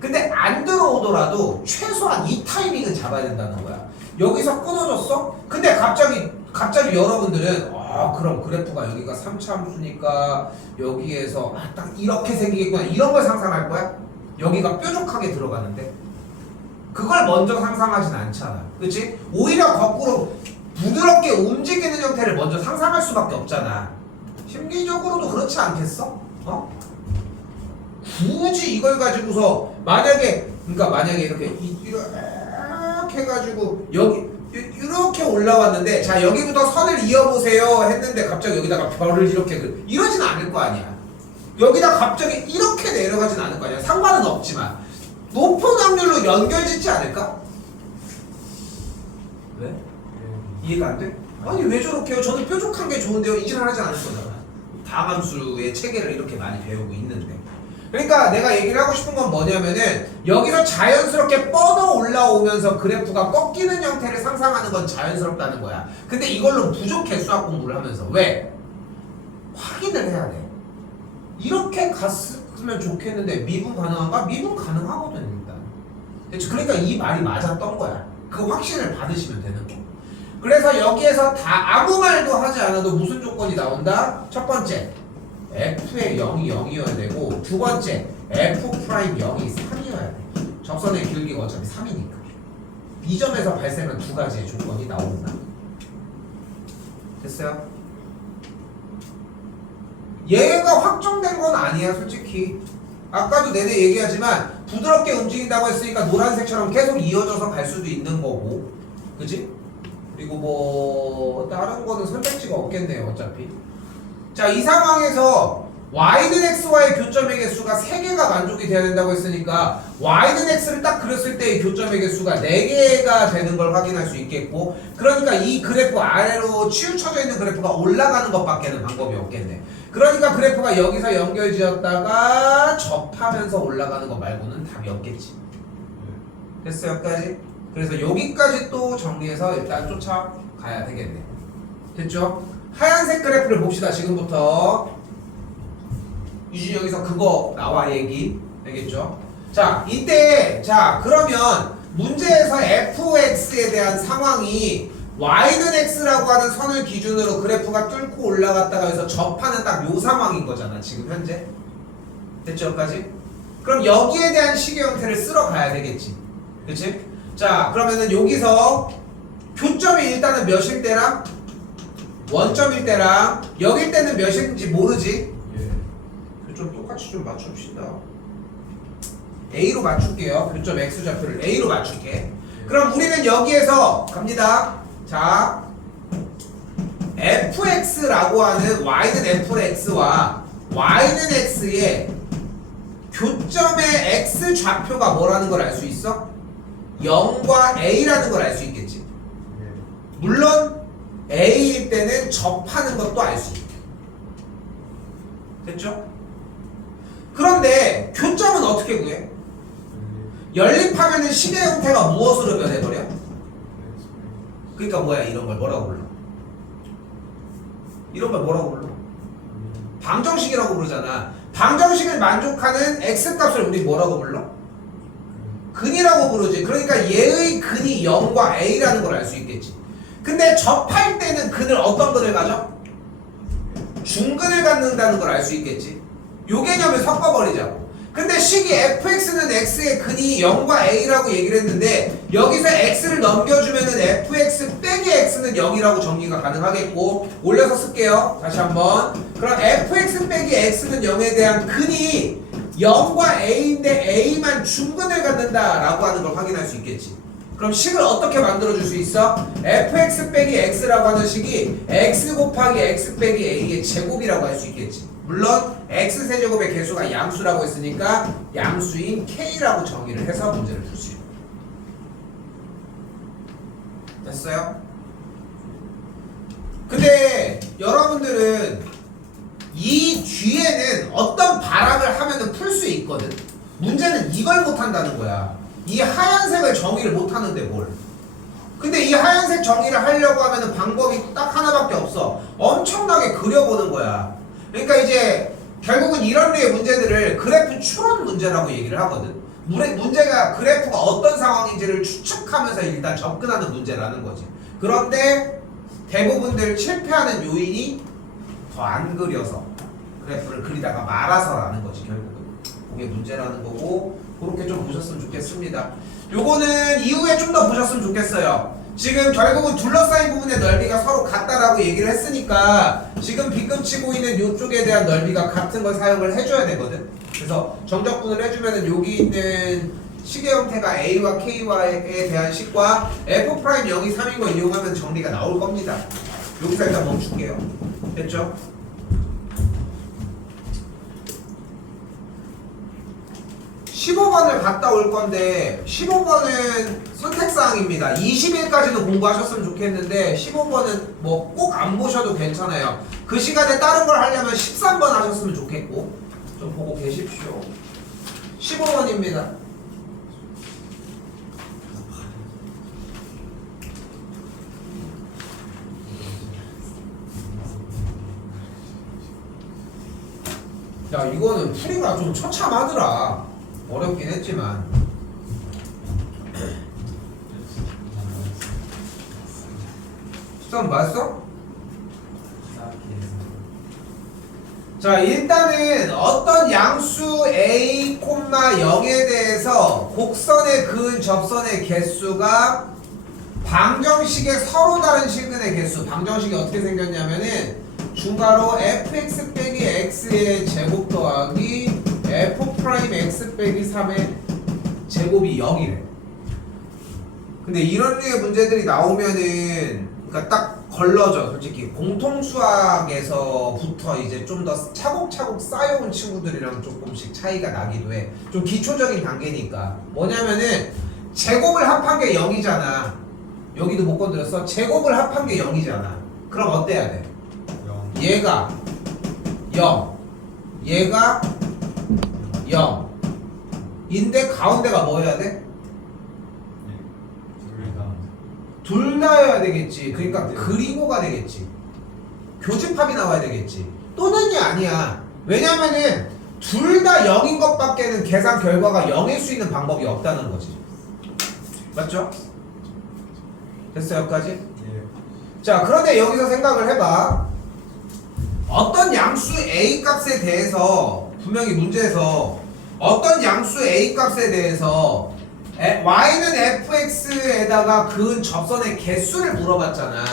근데 안 들어오더라도 최소한 이 타이밍은 잡아야 된다는 거야. 여기서 끊어졌어? 근데 갑자기 여러분들은 그럼 그래프가 여기가 3차 함수니까 여기에서 딱 이렇게 생기겠구나 이런 걸 상상할 거야? 여기가 뾰족하게 들어가는데 그걸 먼저 상상하진 않잖아. 그치? 오히려 거꾸로 부드럽게 움직이는 형태를 먼저 상상할 수밖에 없잖아. 심리적으로도 그렇지 않겠어? 굳이 이걸 가지고서 만약에 이렇게 해가지고 여기 이렇게 올라왔는데, 자 여기부터 선을 이어보세요 했는데 갑자기 여기다가 별을 이렇게 이러진 않을 거 아니야. 여기다 갑자기 이렇게 내려가진 않을 거 아니야. 상관은 없지만 높은 확률로 연결짓지 않을까? 왜? 이해가 안 돼? 아니 왜 저렇게 해요? 저는 뾰족한 게 좋은데요. 이질을 하지 않을 거잖아. 다함수의 체계를 이렇게 많이 배우고 있는데. 그러니까 내가 얘기를 하고 싶은 건 뭐냐면은, 여기서 자연스럽게 뻗어 올라오면서 그래프가 꺾이는 형태를 상상하는 건 자연스럽다는 거야. 근데 이걸로 부족해. 수학 공부를 하면서. 왜? 확인을 해야 돼. 이렇게 갔으면 좋겠는데 미분 가능한가? 미분 가능하거든 일단. 그러니까 이 말이 맞았던 거야. 그 확신을 받으시면 되는 거. 그래서 여기에서 다 아무 말도 하지 않아도 무슨 조건이 나온다? 첫 번째, f의 0이 0이어야 되고, 두 번째, f 프라임 0이 3이어야 돼. 접선의 길기가 어차피 3이니까. 이 점에서 발생한 두 가지의 조건이 나온다. 됐어요? 얘가 확정된 건 아니야, 솔직히. 아까도 내내 얘기하지만 부드럽게 움직인다고 했으니까 노란색처럼 계속 이어져서 갈 수도 있는 거고, 그지? 그리고 뭐 다른 거는 선택지가 없겠네요, 어차피. 자, 이 상황에서 y는 x와의 교점의 개수가 3개가 만족이 돼야 된다고 했으니까 y는 x를 딱 그렸을 때의 교점의 개수가 4개가 되는 걸 확인할 수 있겠고, 그러니까 이 그래프 아래로 치우쳐져 있는 그래프가 올라가는 것밖에는 방법이 없겠네. 그러니까 그래프가 여기서 연결지었다가 접하면서 올라가는 거 말고는 답이 없겠지. 됐어요, 여기까지? 그래서 여기까지 또 정리해서 일단 쫓아가야 되겠네. 됐죠? 하얀색 그래프를 봅시다, 지금부터. 유진 여기서 그거 나와 얘기. 알겠죠? 자, 이때, 자, 그러면 문제에서 fx에 대한 상황이 y는 x라고 하는 선을 기준으로 그래프가 뚫고 올라갔다가 해서 접하는 딱 요 상황인 거잖아, 지금 현재. 됐죠, 여기까지? 그럼 여기에 대한 식의 형태를 쓸어 가야 되겠지. 그치? 자, 그러면은 여기서 교점이 일단은 몇일 때랑 원점일 때랑 여길 때는 몇인지 모르지? 좀 똑같이 좀 맞춥시다. A로 맞출게요. 교점 X 좌표를 A로 맞출게. 그럼 우리는 여기에서 갑니다. 자, fx라고 하는 y는 fx와 y는 x의 교점의 x 좌표가 뭐라는 걸 알 수 있어? 0과 a라는 걸 알 수 있겠지. 물론 a일 때는 접하는 것도 알 수 있게. 됐죠? 그런데 교점은 어떻게 구해? 연립하면은 식의 형태가 무엇으로 변해버려? 그러니까 뭐야, 이런 걸 뭐라고 불러? 이런 걸 뭐라고 불러? 방정식이라고 부르잖아. 방정식을 만족하는 x값을 우리 뭐라고 불러? 근이라고 부르지. 그러니까 얘의 근이 0과 a라는 걸 알 수 있겠지. 근데 접할 때는 근을 어떤 근을 가져? 중근을 갖는다는 걸 알 수 있겠지. 요 개념을 섞어버리자고. 근데 식이 fx는 x의 근이 0과 a라고 얘기를 했는데 여기서 x를 넘겨주면은 fx 빼기 x는 0이라고 정리가 가능하겠고, 올려서 쓸게요. 다시 한번. 그럼 fx 빼기 x는 0에 대한 근이 0과 a인데 a만 중근을 갖는다라고 하는 걸 확인할 수 있겠지. 그럼 식을 어떻게 만들어줄 수 있어? fx 빼기 x라고 하는 식이 x 곱하기 x 빼기 a의 제곱이라고 할 수 있겠지. 물론 x세제곱의 개수가 양수라고 했으니까 양수인 k라고 정의를 해서 문제를 풀 수 있고. 됐어요? 근데 여러분들은 이 뒤에는 어떤 발악을 하면은 풀 수 있거든. 문제는 이걸 못한다는 거야. 이 하얀색을 정의를 못하는데 뭘. 근데 이 하얀색 정의를 하려고 하면은 방법이 딱 하나밖에 없어. 엄청나게 그려보는 거야. 그러니까 이제 결국은 이런 류의 문제들을 그래프 추론 문제라고 얘기를 하거든. 문제가 그래프가 어떤 상황인지를 추측하면서 일단 접근하는 문제라는 거지. 그런데 대부분들 실패하는 요인이 더 안 그려서 그래프를 그리다가 말아서라는 거지. 결국은 그게 문제라는 거고, 그렇게 좀 보셨으면 좋겠습니다. 요거는 이후에 좀 더 보셨으면 좋겠어요. 지금 결국은 둘러싸인 부분의 넓이가 서로 같다라고 얘기를 했으니까 지금 빗금치고 있는 이쪽에 대한 넓이가 같은 걸 사용을 해줘야 되거든. 그래서 정적분을 해주면은 여기 있는 식의 형태가 a와 k에 대한 식과 f'0이 3인 걸 이용하면 정리가 나올 겁니다. 여기서 일단 멈출게요. 됐죠? (15번을) 갔다 올 건데 15번은 선택사항입니다. 20일까지는 공부하셨으면 좋겠는데 15번은 뭐 꼭 안 보셔도 괜찮아요. 그 시간에 다른 걸 하려면 13번 하셨으면 좋겠고, 좀 보고 계십시오. 15번입니다. 야, 이거는 풀이가 좀 처참하더라. 어렵긴 했지만. 썸 맞았어? 쌓기에서 자, 일단은 어떤 양수 a, 0에 대해서 곡선에 그은 접선의 개수가 방정식의 서로 다른 실근의 개수. 방정식이 어떻게 생겼냐면은 중괄호 fx 빼기 x의 제곱 더하기 f 프라임 x 빼기 3의 제곱이 0이래. 근데 이런 류의 문제들이 나오면은 그러니까 딱 걸러져. 솔직히 공통수학에서부터 이제 좀 더 차곡차곡 쌓여온 친구들이랑 조금씩 차이가 나기도 해. 좀 기초적인 단계니까. 뭐냐면은 제곱을 합한 게 0이잖아. 여기도 못 건드렸어. 제곱을 합한 게 0이잖아. 그럼 어때야 돼? 0 얘가 0, 얘가 0 인데 가운데가 뭐여야 돼? 둘 다여야 되겠지. 그러니까 네. 그리고가 되겠지. 교집합이 나와야 되겠지. 또는이 아니야. 왜냐면은 둘 다 0인 것밖에는 계산 결과가 0일 수 있는 방법이 없다는 거지. 맞죠? 됐어 여기까지? 예. 자, 그런데 여기서 생각을 해봐. 어떤 양수 a 값에 대해서 분명히 문제에서 어떤 양수 a 값에 대해서 y는 fx에다가 그은 접선의 개수를 물어봤잖아.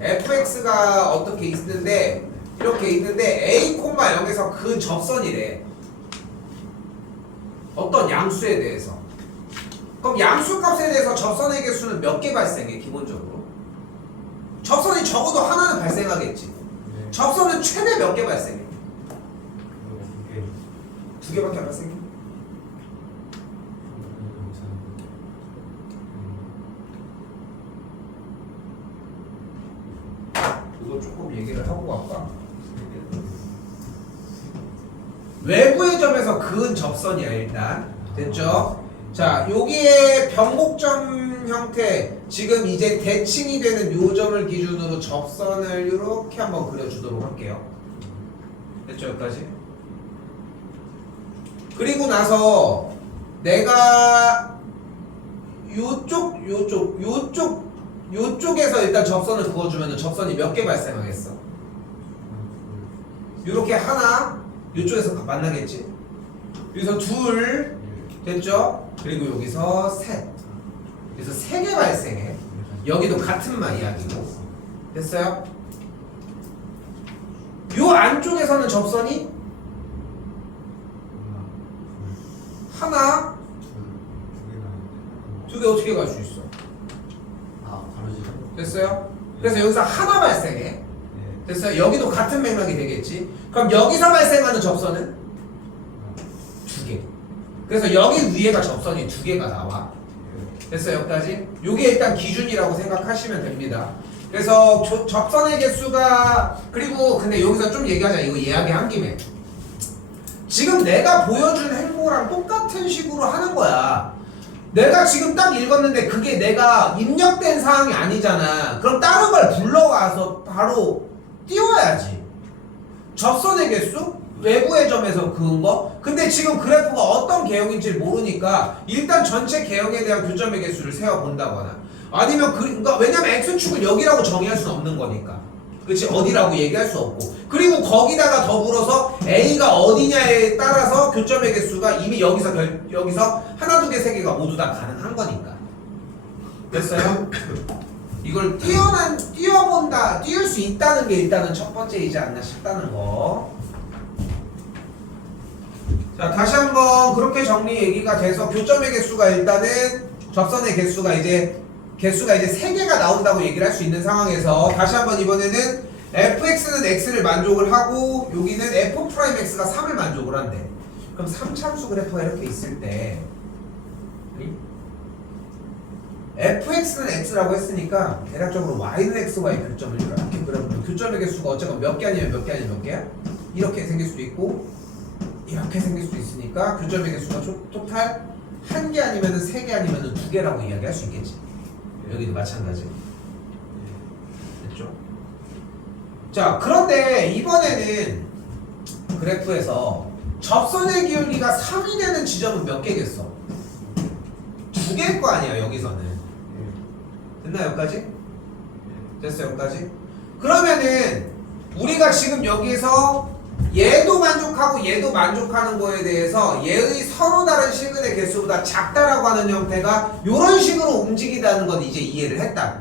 fx가 어떻게 있는데 이렇게 있는데 a, 0에서 그은 접선이래. 어떤 양수에 대해서. 그럼 양수 값에 대해서 접선의 개수는 몇 개 발생해 기본적으로? 접선이 적어도 하나는 발생하겠지. 네. 접선은 최대 몇 개 발생해? 이게 2개밖에 안 발생해? 이거 조금 얘기를 하고 갈까? 외부의 점에서 그은 접선이야 일단. 됐죠? 자, 여기에 변곡점 형태, 지금 이제 대칭이 되는 요 점을 기준으로 접선을 이렇게 한번 그려주도록 할게요. 됐죠? 여기까지? 그리고 나서 내가 요쪽에서 일단 접선을 그어주면 접선이 몇 개 발생하겠어? 요렇게 하나, 요쪽에서 만나겠지? 여기서 둘, 됐죠? 그리고 여기서 셋. 그래서 3개 발생해. 여기도 같은 말 이야기고. 됐어요? 요 안쪽에서는 접선이 하나, 2개 어떻게 갈 수 있어? 아 가로지르. 됐어요? 그래서 여기서 하나 발생해. 됐어요? 여기도 같은 맥락이 되겠지? 그럼 여기서 발생하는 접선은 2개. 그래서 여기 위에가 접선이 2개가 나와. 됐어요? 여기까지? 요게 일단 기준이라고 생각하시면 됩니다. 그래서 접선의 개수가, 그리고 근데 여기서 좀 얘기하자. 이거 이야기한 김에 지금 내가 보여준 행보랑 똑같은 식으로 하는 거야. 내가 지금 딱 읽었는데 그게 내가 입력된 사항이 아니잖아. 그럼 다른 걸 불러와서 바로 띄워야지. 접선의 개수? 외부의 점에서 그은 거? 근데 지금 그래프가 어떤 개형인지 모르니까 일단 전체 개형에 대한 교점의 개수를 세워본다거나 아니면 그러니까 왜냐면 x축을 여기라고 정의할 수는 없는 거니까. 그치? 어디라고 얘기할 수 없고. 그리고 거기다가 더불어서 a가 어디냐에 따라서 교점의 개수가 이미 여기서 하나, 두 개, 세 개가 모두 다 가능한 거니까. 됐어요? 이걸 띄워본다, 띄울 수 있다는 게 일단은 첫 번째이지 않나 싶다는 거. 자, 다시 한번 그렇게 정리 얘기가 돼서 교점의 개수가 일단은 접선의 개수가 이제 3개가 나온다고 얘기를 할 수 있는 상황에서 다시 한번 이번에는 fx는 x를 만족을 하고 여기는 f'x가 3을 만족을 한대. 그럼 3참수 그래프가 이렇게 있을 때 fx는 x라고 했으니까 대략적으로 y는 xy 교점을 이렇게 그려보면 교점의 개수가 어쨌건 몇 개 아니면 몇 개 아니면 몇 개야? 이렇게 생길 수도 있고 이렇게 생길 수도 있으니까 교점의 개수가 토탈 1개 아니면 3개 아니면 2개라고 이야기할 수 있겠지. 여기도 마찬가지. 됐죠? 자, 그런데 이번에는 그래프에서 접선의 기울기가 3이 되는 지점은 몇 개겠어? 2개일 거 아니야 여기서는. 됐나 여기까지? 됐어요 여기까지? 그러면은 우리가 지금 여기서 얘도 만족하고 얘도 만족하는 거에 대해서 얘의 서로 다른 시그널 개수보다 작다라고 하는 형태가 이런 식으로 움직이다는 건 이제 이해를 했다.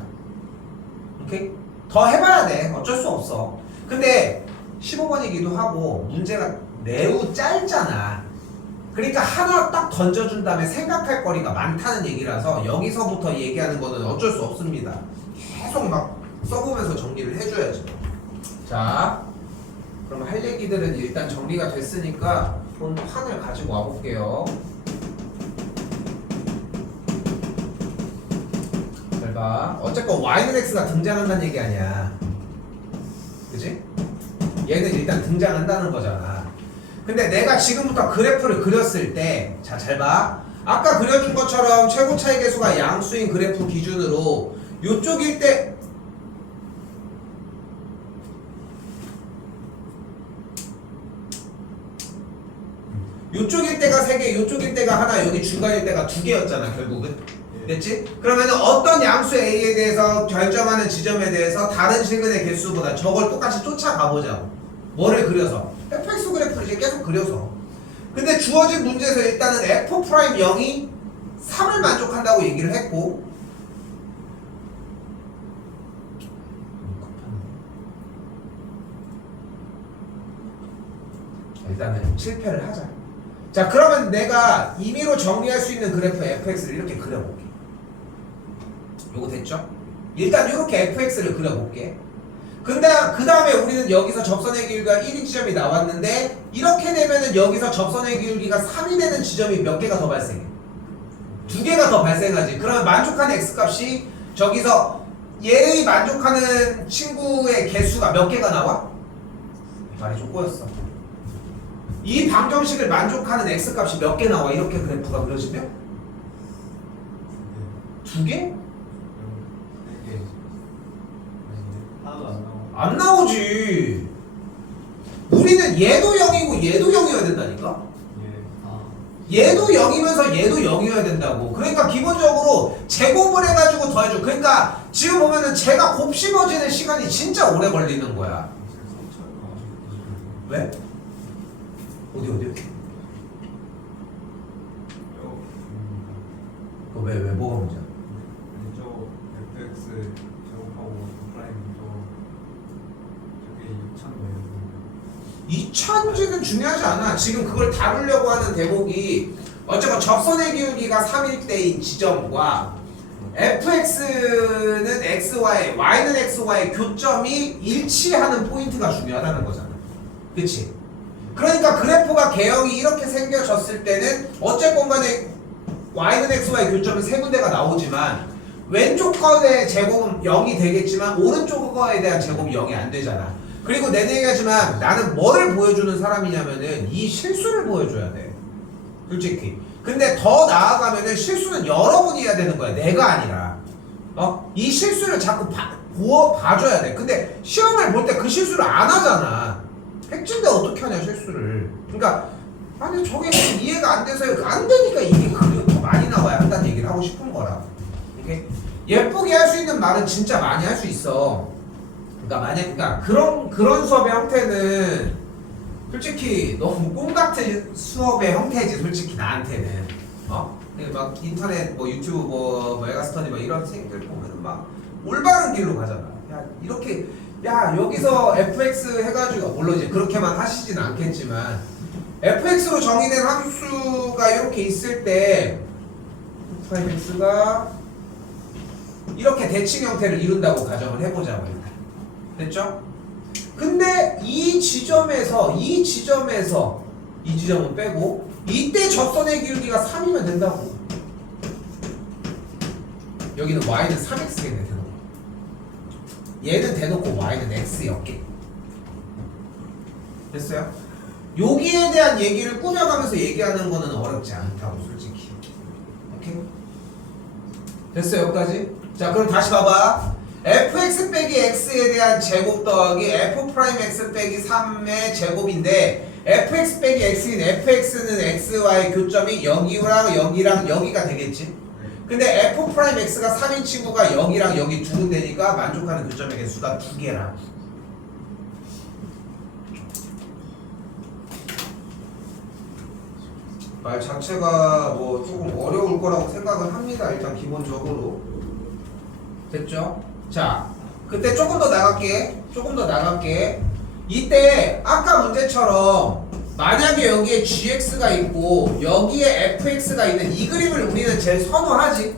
오케이? 더 해봐야 돼. 어쩔 수 없어. 근데 15번이기도 하고 문제가 매우 짧잖아. 그러니까 하나 딱 던져준 다음에 생각할 거리가 많다는 얘기라서 여기서부터 얘기하는 거는 어쩔 수 없습니다. 계속 막 써보면서 정리를 해줘야지. 자, 그럼 할 얘기들은 일단 정리가 됐으니까 본 판을 가지고 와볼게요. 잘 봐. 어쨌건 y는 x가 등장한다는 얘기 아니야. 그치? 얘는 일단 등장한다는 거잖아. 근데 내가 지금부터 그래프를 그렸을 때, 자, 잘 봐. 아까 그려준 것처럼 최고 차이 계수가 양수인 그래프 기준으로 요쪽일 때 요쪽일 때가 3개, 요쪽일 때가 하나, 여기 중간일 때가 2개였잖아, 결국은. 됐지? 그러면 어떤 양수 A에 대해서 결정하는 지점에 대해서 다른 시그널 개수보다 저걸 똑같이 쫓아가보자고. 뭐를 그려서? fx 그래프를 이제 계속 그려서. 근데 주어진 문제에서 일단은 f'0이 3을 만족한다고 얘기를 했고, 일단은 실패를 하자. 자, 그러면 내가 임의로 정리할 수 있는 그래프 fx를 이렇게 그려볼게. 요거 됐죠? 일단 이렇게 fx를 그려볼게. 근데 그 다음에 우리는 여기서 접선의 기울기가 1인 지점이 나왔는데 이렇게 되면은 여기서 접선의 기울기가 3이 되는 지점이 몇 개가 더 발생해? 2개가 더 발생하지. 그러면 만족하는 x값이 저기서 얘의 만족하는 친구의 개수가 몇 개가 나와? 말이 좀 꼬였어. 이 방정식을 만족하는 x값이 몇 개 나와? 이렇게 그래프가 그려지면? 2개? 하나도 안 나와. 안 나오지. 우리는 얘도 0이고 얘도 0이어야 된다니까? 예. 아, 얘도 0이면서 얘도 0이어야 된다고. 그러니까 기본적으로 제곱을 해가지고 더해줘. 그러니까 지금 보면은 제가 곱씹어지는 시간이 진짜 오래 걸리는 거야. 왜? 어디? 그거 왜 뭐가 문제야? 저 fx 제곱하고 프라임 저게 6,000 2천지는 중요하지 않아. 지금 그걸 다루려고 하는 대목이 어쨌건 접선의 기울기가 3일 때인 지점과 fx는 xy, y는 xy 교점이 일치하는 포인트가 중요하다는 거잖아. 그치? 그러니까 그래프가 개형이 이렇게 생겨졌을 때는 어쨌건 간에 y는 xy 교점은 세 군데가 나오지만 왼쪽 거의 제곱은 0이 되겠지만 오른쪽 거에 대한 제곱이 0이 안 되잖아. 그리고 내 얘기하지만 나는 뭐를 보여주는 사람이냐면은 이 실수를 보여줘야 돼. 솔직히. 근데 더 나아가면은 실수는 여러분이 해야 되는 거야. 내가 아니라. 이 실수를 자꾸 봐줘야 돼. 근데 시험을 볼 때 그 실수를 안 하잖아. 핵진데 어떻게 하냐 실수를. 그러니까 아니 저게 이해가 안 돼서 안 되니까 이게 더 많이 나와야 한다는 얘기를 하고 싶은 거라. 이렇게 예쁘게 할 수 있는 말은 진짜 많이 할 수 있어. 그러니까 그런 수업의 형태는 솔직히 너무 꿈 같은 수업의 형태지. 솔직히 나한테는 막 인터넷 뭐 유튜브 뭐 메가스터디 뭐 이런 책들 보면은 막 올바른 길로 가잖아. 야 이렇게 여기서 fx 해가지고 물론 이제 그렇게만 하시진 않겠지만 fx로 정의된 함수가 이렇게 있을 때 fx가 이렇게 대칭 형태를 이룬다고 가정을 해보자고. 일단 됐죠? 근데 이 지점은 빼고 이때 접선의 기울기가 3이면 된다고. 여기는 y는 3x가 되는 거야. 얘는 대놓고 y는 x였게. 됐어요? 여기에 대한 얘기를 꾸며가면서 얘기하는 거는 어렵지 않다고 솔직히. 오케이? 됐어요 여기까지? 자 그럼 다시 봐봐. fx 빼기 x에 대한 제곱 더하기 f 프라임 x 빼기 3의 제곱인데 fx 빼기 x인 fx는 xy 교점이 여기랑 여기가 되겠지? 근데 F'X가 3인 친구가 여기랑 여기 두 군데니까 만족하는 교점의 개수가 2개라. 말 자체가 뭐 조금 어려울 거라고 생각을 합니다. 일단 기본적으로. 됐죠? 자, 그때 조금 더 나갈게. 이때 아까 문제처럼 만약에 여기에 gx가 있고 여기에 fx가 있는 이 그림을 우리는 제일 선호하지.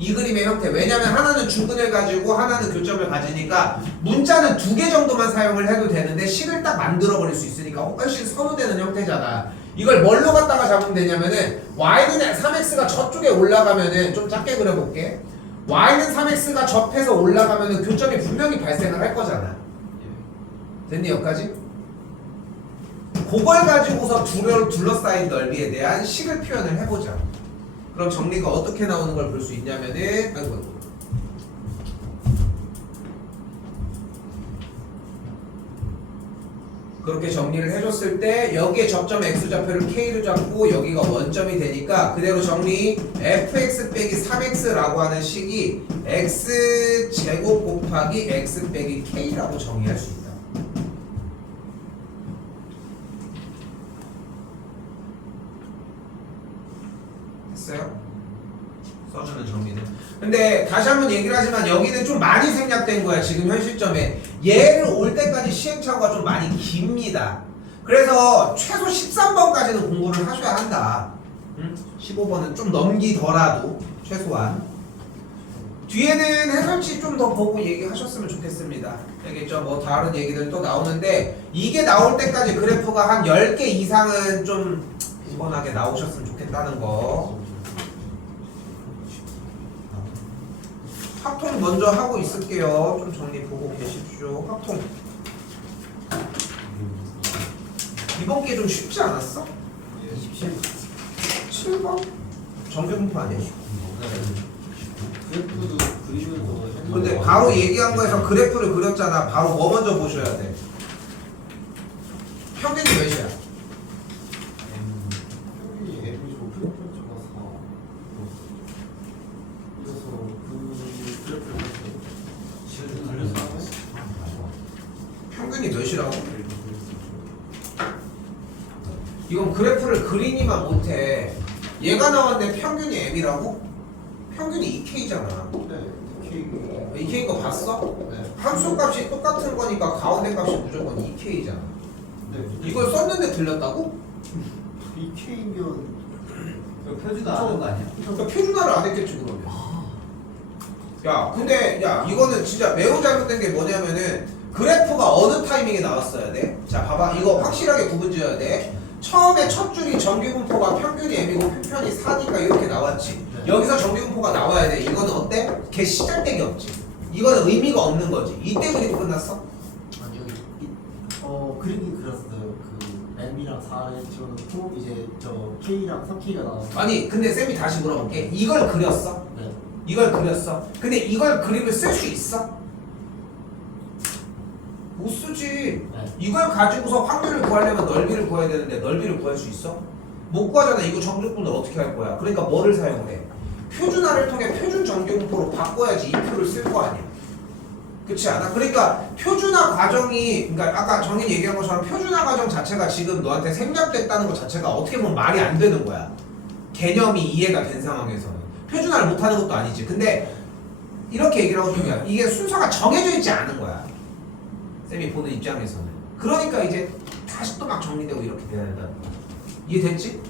이 그림의 형태. 왜냐면 하나는 중근을 가지고 하나는 교점을 가지니까 문자는 2개 정도만 사용을 해도 되는데 식을 딱 만들어 버릴 수 있으니까 훨씬 선호되는 형태잖아. 이걸 뭘로 갖다가 잡으면 되냐면은 y는 3x가 저쪽에 올라가면은 좀 작게 그려볼게. y는 3x가 접해서 올라가면은 교점이 분명히 발생을 할 거잖아. 됐니 여기까지? 그걸 가지고서 둘러싸인 넓이에 대한 식을 표현을 해보자. 그럼 정리가 어떻게 나오는 걸 볼 수 있냐면은 그렇게 정리를 해줬을 때 여기에 접점 x좌표를 k로 잡고 여기가 원점이 되니까 그대로 정리. fx 빼기 3x라고 하는 식이 x제곱 곱하기 x 빼기 k라고 정의할 수 있다. 됐어요? 써주는 정리는. 근데 다시 한번 얘기를 하지만 여기는 좀 많이 생략된 거야. 지금 현 시점에 얘를 올 때까지 시행착오가 좀 많이 깁니다. 그래서 최소 13번까지는 공부를 하셔야 한다. 15번은 좀 넘기더라도 최소한. 뒤에는 해설지 좀 더 보고 얘기하셨으면 좋겠습니다. 알겠죠? 뭐 다른 얘기들 또 나오는데 이게 나올 때까지 그래프가 한 10개 이상은 좀 빈번하게 나오셨으면 좋겠다는 거. 합통 먼저 하고 있을게요. 좀 정리 보고 계십시오. 합통. 이번 게 좀 쉽지 않았어? 7번? 정규분포 아니에요? 그래프도 그리면서 근데 바로 얘기한 거에서 그래프를 그렸잖아. 바로 뭐 먼저 보셔야 돼? 평균이 몇이야? 평균이 몇이라고? 이건 그래프를 그리니만 못해. 얘가 나왔는데 평균이 m이라고? 평균이 2k잖아. 네, 2k인 거 봤어? 네. 함수 값이 똑같은 거니까 가운데 값이 무조건 2k잖아. 네. 이걸 썼는데 들렸다고? 이 K면 표준화 안 하는 거 아니야? 그러니까 표준화를 안 했겠지 그러면. 야 근데 야 이거는 진짜 매우 잘못된 게 뭐냐면은 그래프가 어느 타이밍에 나왔어야 돼? 자 봐봐 이거 확실하게 구분 지어야 돼. 처음에 첫 줄이 정규분포가 평균이 m이고 표편이 4니까 이렇게 나왔지. 여기서 정규분포가 나와야 돼. 이거는 어때? 걔 시작되기 없지. 이거는 의미가 없는 거지. 이때 그리고 끝났어? 아니 여기 그림이 그렸어요. 그 M이랑 4를 집어넣고 이제 저 K랑 3K가 나와서 아니 근데 쌤이 다시 물어볼게. 이걸 그렸어? 네. 이걸 그렸어. 근데 이걸 그림을 쓸 수 있어? 못 쓰지. 네. 이걸 가지고서 확률을 구하려면 넓이를 구해야 되는데 넓이를 구할 수 있어? 못 구하잖아. 이거 정규분을 어떻게 할 거야? 그러니까 뭐를 사용을 해? 표준화를 통해 표준 정규분포로 바꿔야지 이 표를 쓸 거 아니야. 그렇지 않아? 그러니까 표준화 과정이 그러니까 아까 정인 얘기한 것처럼 표준화 과정 자체가 지금 너한테 생략됐다는 것 자체가 어떻게 보면 말이 안 되는 거야. 개념이 이해가 된 상황에서는 표준화를 못하는 것도 아니지. 근데 이렇게 얘기를 하고 싶은 게 이게 순서가 정해져 있지 않은 거야. 쌤이 보는 입장에서는. 그러니까 이제 다시 또 막 정리되고 이렇게 돼야 된다. 이해됐지?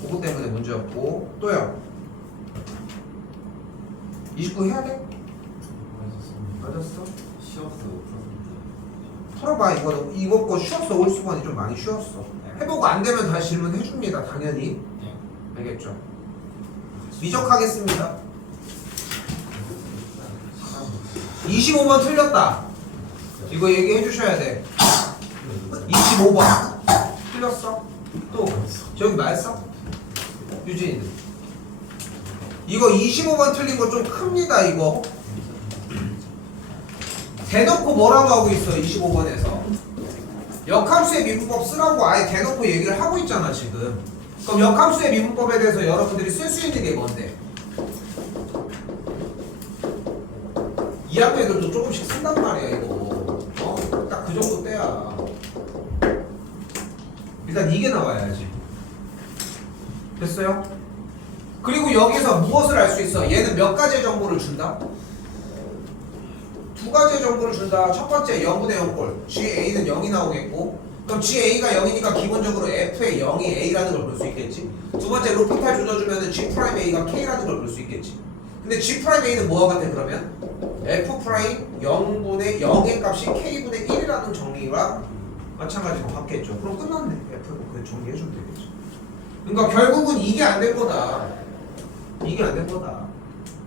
그거 때문에 문제였고. 또요. 29 해야 돼? 맞았어? 쉬었어. 털어봐. 이거 거 쉬웠어. 올 수반이 좀 많이 쉬웠어. 해보고 안 되면 다시 질문해 줍니다. 당연히. 네. 알겠죠? 미적하겠습니다. 25번 틀렸다. 이거 얘기해 주셔야 돼. 25번 틀렸어? 또 저기 말했어? 유진이는 이거 25번 틀린 거 좀 큽니다. 이거 대놓고 뭐라고 하고 있어. 25번에서 역함수의 미분법 쓰라고 아예 대놓고 얘기를 하고 있잖아 지금. 그럼 역함수의 미분법에 대해서 여러분들이 쓸 수 있는 게 뭔데? 2학년 애들도 조금씩 쓴단 말이야 이거. 딱 그 정도 때야. 일단 이게 나와야지. 됐어요? 그리고 여기서 무엇을 알 수 있어? 얘는 몇 가지의 정보를 준다? 두 가지의 정보를 준다. 첫 번째 0분의 0꼴 GA는 0이 나오겠고, 그럼 GA가 0이니까 기본적으로 F의 0이 A라는 걸 볼 수 있겠지. 두 번째 로피탈 조져주면 G'A가 K라는 걸 볼 수 있겠지. 근데 G'A는 뭐와 같아 그러면? F' 0분의 0의 값이 K분의 1이라는 정리와 마찬가지로 받겠죠. 그럼 끝났네. F 그 정리해주면 되겠죠. 그러니까 결국은 이게 안 된 거다. 이게 안 된 거다.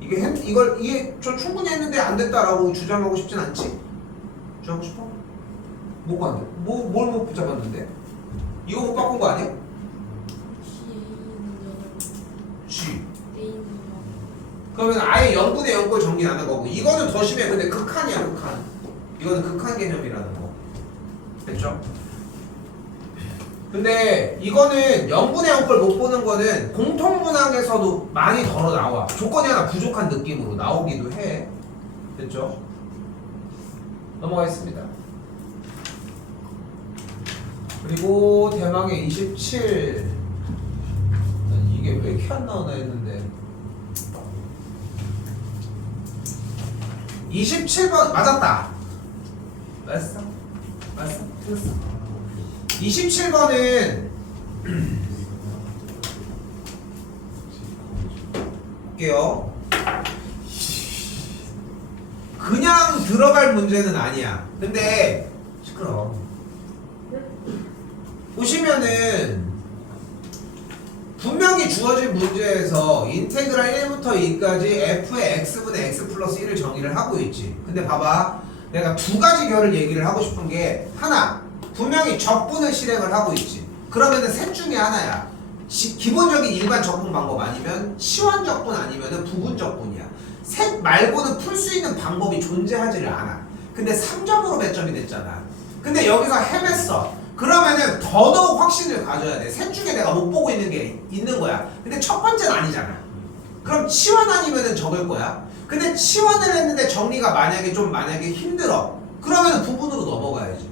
이게 저 충분히 했는데 안 됐다라고 주장하고 싶진 않지? 주장하고 싶어? 뭐가 안 돼? 뭘 못 붙잡았는데? 이거 못 바꾼 거 아니야? G. 그러면 아예 0분의 0꼴 정리 안 한 거고, 이거는 더 심해. 근데 극한이야, 극한. 이거는 극한 개념이라는 거. 됐죠? 근데 이거는 0분의 0꼴 못 보는 거는 공통문항에서도 많이 덜어 나와. 조건이 하나 부족한 느낌으로 나오기도 해. 됐죠? 넘어가겠습니다. 그리고 대망의 27. 난 이게 왜 이렇게 안 나오나 했는데 27번 맞았다. 맞았어? 맞았어? 틀렸어? 27번은 볼게요. 그냥 들어갈 문제는 아니야. 근데 시끄러워. 보시면은 분명히 주어진 문제에서 인테그랄 1부터 2까지 f의 x분의 x 플러스 1을 정의를 하고 있지. 근데 봐봐, 내가 두 가지 결을 얘기를 하고 싶은 게, 하나 분명히 적분을 실행을 하고 있지. 그러면은 셋 중에 하나야. 기본적인 일반 적분 방법 아니면 시환 적분 아니면은 부분 적분이야. 셋 말고는 풀 수 있는 방법이 존재하지를 않아. 근데 3점으로 배점이 됐잖아. 근데 여기서 헤맸어. 그러면은 더더욱 확신을 가져야 돼. 셋 중에 내가 못 보고 있는 게 있는 거야. 근데 첫 번째는 아니잖아. 그럼 치환 아니면은 적을 거야. 근데 치환을 했는데 정리가 만약에 힘들어. 그러면은 부분으로 넘어가야지.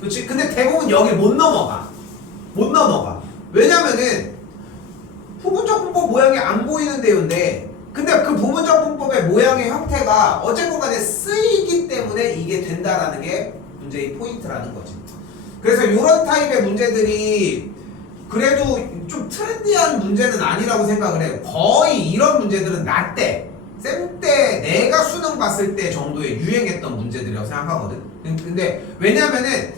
그렇지? 근데 대부분 여기 못 넘어가. 못 넘어가. 왜냐면은 부분적 분법 모양이 안 보이는 데인데, 근데 그 부분적 분법의 모양의 형태가 어쨌건 간에 쓰이기 때문에 이게 된다라는 게 문제의 포인트라는 거지. 그래서 이런 타입의 문제들이 그래도 좀 트렌디한 문제는 아니라고 생각을 해요. 거의 이런 문제들은 나 때, 쌤 때 내가 수능 봤을 때 정도에 유행했던 문제들이라고 생각하거든. 근데 왜냐면은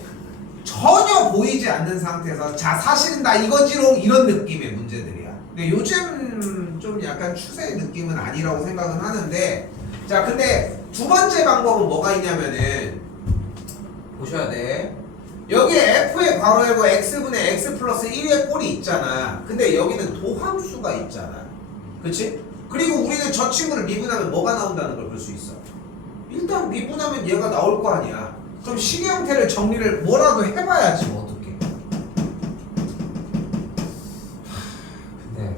전혀 보이지 않는 상태에서 자 사실은 나 이거지롱 이런 느낌의 문제들이야. 근데 요즘 좀 약간 추세의 느낌은 아니라고 생각은 하는데, 자 근데 두 번째 방법은 뭐가 있냐면은 보셔야 돼. 여기에 f의 괄호 열고 x분의 x 플러스 1의 꼴이 있잖아. 근데 여기는 도함수가 있잖아. 그치? 그리고 우리는 저 친구를 미분하면 뭐가 나온다는 걸 볼 수 있어. 일단 미분하면 얘가 나올 거 아니야. 그럼 식의 형태를 정리를 뭐라도 해봐야지 뭐 어떡해. 근데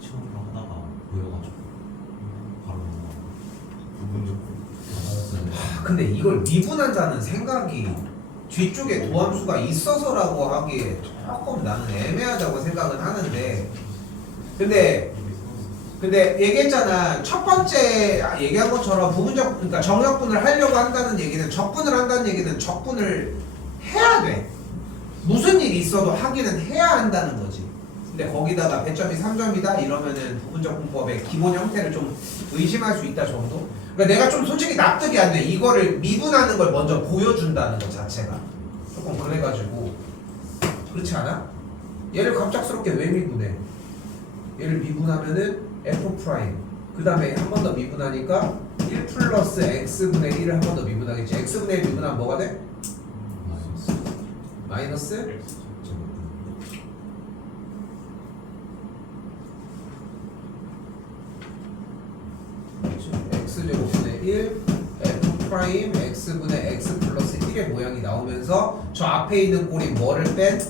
친구랑 하다가 보여가지고 바로 근데 이걸 미분한다는 생각이 뒤쪽에 도함수가 있어서라고 하기에 조금 나는 애매하다고 생각은 하는데, 근데 얘기했잖아. 첫 번째 얘기한 것처럼 부분적, 그러니까 정역분을 하려고 한다는 얘기는, 적분을 한다는 얘기는 적분을 해야 돼. 무슨 일이 있어도 하기는 해야 한다는 거지. 근데 거기다가 배점이 3점이다 이러면은 부분적 분법의 기본 형태를 좀 의심할 수 있다 정도? 그러니까 내가 좀 솔직히 납득이 안 돼. 이거를 미분하는 걸 먼저 보여준다는 것 자체가 조금 그래가지고. 그렇지 않아? 얘를 갑작스럽게 왜 미분해? 얘를 미분하면은 f 프라임, 그 다음에 한 번 더 미분하니까 1 플러스 x분의 1을 한 번 더 미분하겠지. x분의 1 미분하면 뭐가 돼? 마이너스? x제곱분의 1 f 프라임 x분의 x 플러스 1의 모양이 나오면서 저 앞에 있는 꼴이 뭐를 뺀?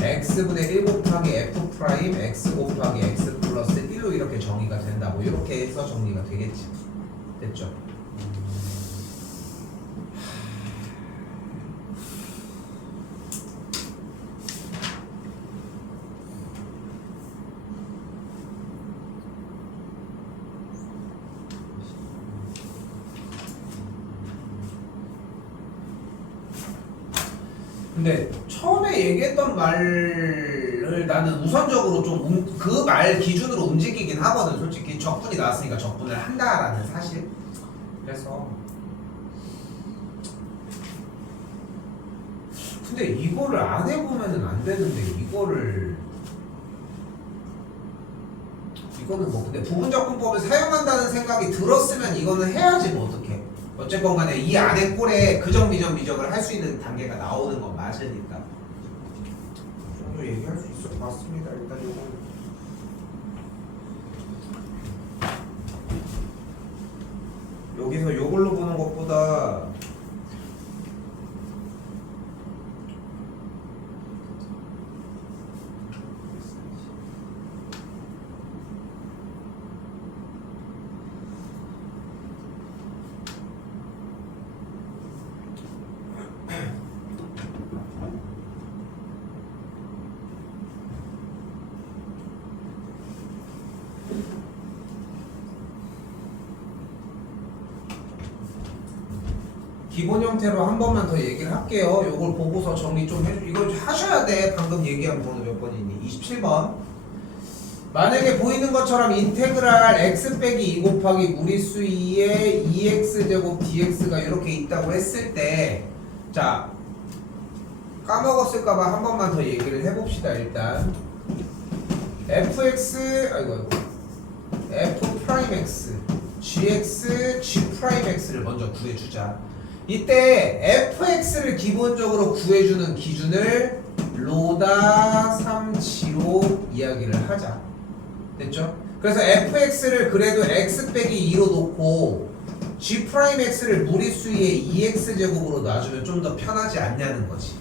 x분의 1 곱하기 f 프라임 x 곱하기 x 플러스 1로 이렇게 정의가 된다고 이렇게 해서 정리가 되겠지. 됐죠? 근데 처음에 얘기했던 말을 나는 우선적으로 좀 그 말 기준으로 움직이긴 하거든. 솔직히 적분이 나왔으니까 적분을 한다라는 사실. 그래서 근데 이거를 안 해보면은 안 되는데 이거는 뭐 근데 부분적분법을 사용한다는 생각이 들었으면 이거는 해야지 뭐 어떡해. 어쨌건 간에 이 안에 꼴에 그점 미점 미적을 할 수 있는 단계가 나오는 건 맞으니까 이 정도 얘기할 수 있을 것 같습니다. 일단 요거 여기서 요걸로 보는 것보다 기본 형태로 한 번만 더 얘기를 할게요. 요걸 보고서 정리 좀 해주. 이걸 하셔야 돼. 방금 얘기한 번호 몇 번이니? 27번. 만약에 보이는 것처럼 인테그랄 x 빼기 2 곱하기 무리수 2에 2x제곱 dx가 이렇게 있다고 했을 때, 자 까먹었을까봐 한 번만 더 얘기를 해봅시다. 일단 fx f 프라임 x gx g 프라임 x를 먼저 구해주자. 이때 fx를 기본적으로 구해주는 기준을 로다 3지로 이야기를 하자. 됐죠? 그래서 fx를 그래도 x 빼기 2로 놓고 g 프라임 x를 무리수의 2x제곱으로 놔주면 좀 더 편하지 않냐는 거지.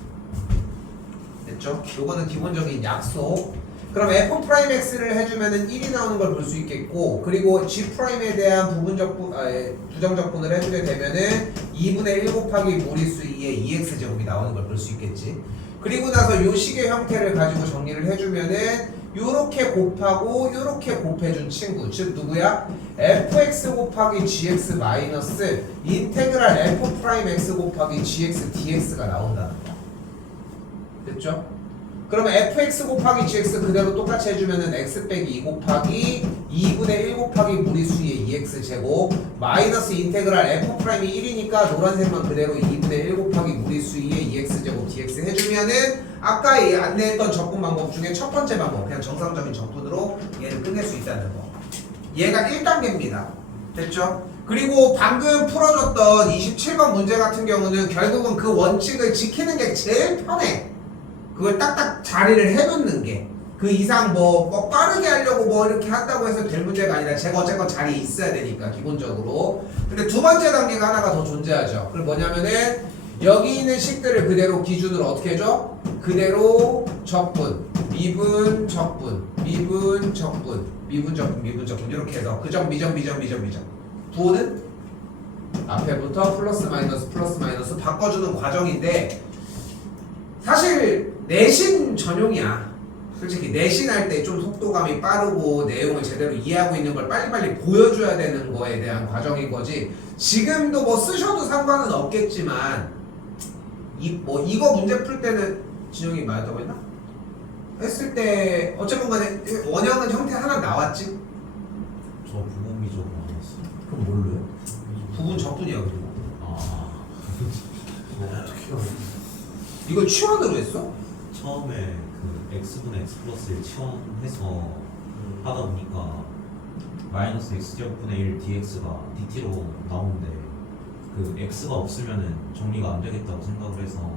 됐죠? 요거는 기본적인 약속. 그럼 f 프라임 x를 해주면은 1이 나오는 걸 볼 수 있겠고, 그리고 g 프라임에 대한 부정적분을 해주게 되면은 2분의 1 곱하기 무리수 2의 2x 제곱이 나오는 걸 볼 수 있겠지. 그리고 나서 요 식의 형태를 가지고 정리를 해주면은 요렇게 곱하고 요렇게 곱해준 친구, 즉 누구야? fx 곱하기 gx 마이너스 인테그랄 f 프라임 x 곱하기 gx dx가 나온다는 거. 됐죠? 그러면 fx 곱하기 gx 그대로 똑같이 해주면은 x 빼기 2 곱하기 2분의 1 곱하기 무리수의 2x 제곱 마이너스 인테그랄 f 프라임이 1이니까 노란색만 그대로 2분의 1 곱하기 무리수의 2x 제곱 dx 해주면은 아까 안내했던 적분 방법 중에 첫 번째 방법, 그냥 정상적인 적분으로 얘를 끝낼 수 있다는 거. 얘가 1단계입니다. 됐죠? 그리고 방금 풀어줬던 27번 문제 같은 경우는 결국은 그 원칙을 지키는 게 제일 편해. 그걸 딱딱 자리를 해놓는 게, 그 이상 뭐 빠르게 하려고 뭐 이렇게 한다고 해서 될 문제가 아니라 제가 어쨌건 자리에 있어야 되니까 기본적으로. 근데 두 번째 단계가 하나가 더 존재하죠. 그럼 뭐냐면은 여기 있는 식들을 그대로 기준으로 어떻게 해줘? 그대로 적분, 미분 적분, 미분 적분, 미분 적분, 미분 적분 이렇게 해서 그점 미점 미점 미점 미점 부호는 앞에부터 플러스 마이너스 바꿔주는 과정인데, 사실 내신 전용이야. 솔직히 내신할 때 좀 속도감이 빠르고 내용을 제대로 이해하고 있는 걸 빨리빨리 보여줘야 되는 거에 대한 과정인 거지. 지금도 뭐 쓰셔도 상관은 없겠지만 이거 문제 풀 때는 진영이 말했다고 했나? 했을 때 어쨌건 간에 원형은 형태 하나 나왔지? 저 부분 미적으로 안 했어요. 그럼 뭘로 해? 부분 적분이야. 그리고 어떻게 알아? 이거 치환으로 했어? 처음에 그 x분의 x 플러스 1 치환해서 하다 보니까 마이너스 x제곱분의 1 dx가 dt로 나오는데 그 x가 없으면은 정리가 안 되겠다고 생각을 해서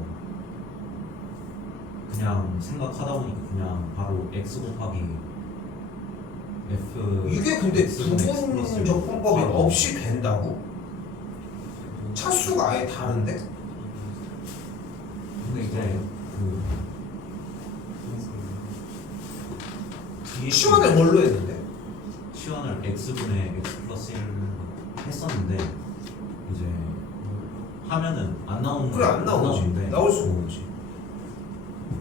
그냥 생각하다 보니까 그냥 바로 x 곱하기 f 이게 근데 x분의 x 플러스 부분 1 적분법이 바로 없이 된다고? 차수가 아예 다른데? 근데 이제 그 치환을 뭘로 했는데? 치환을 x분의 x 플러스 1 했었는데 이제 하면은 안 나오는 그래 안 나오지. 나오는데 나올 수가 없지.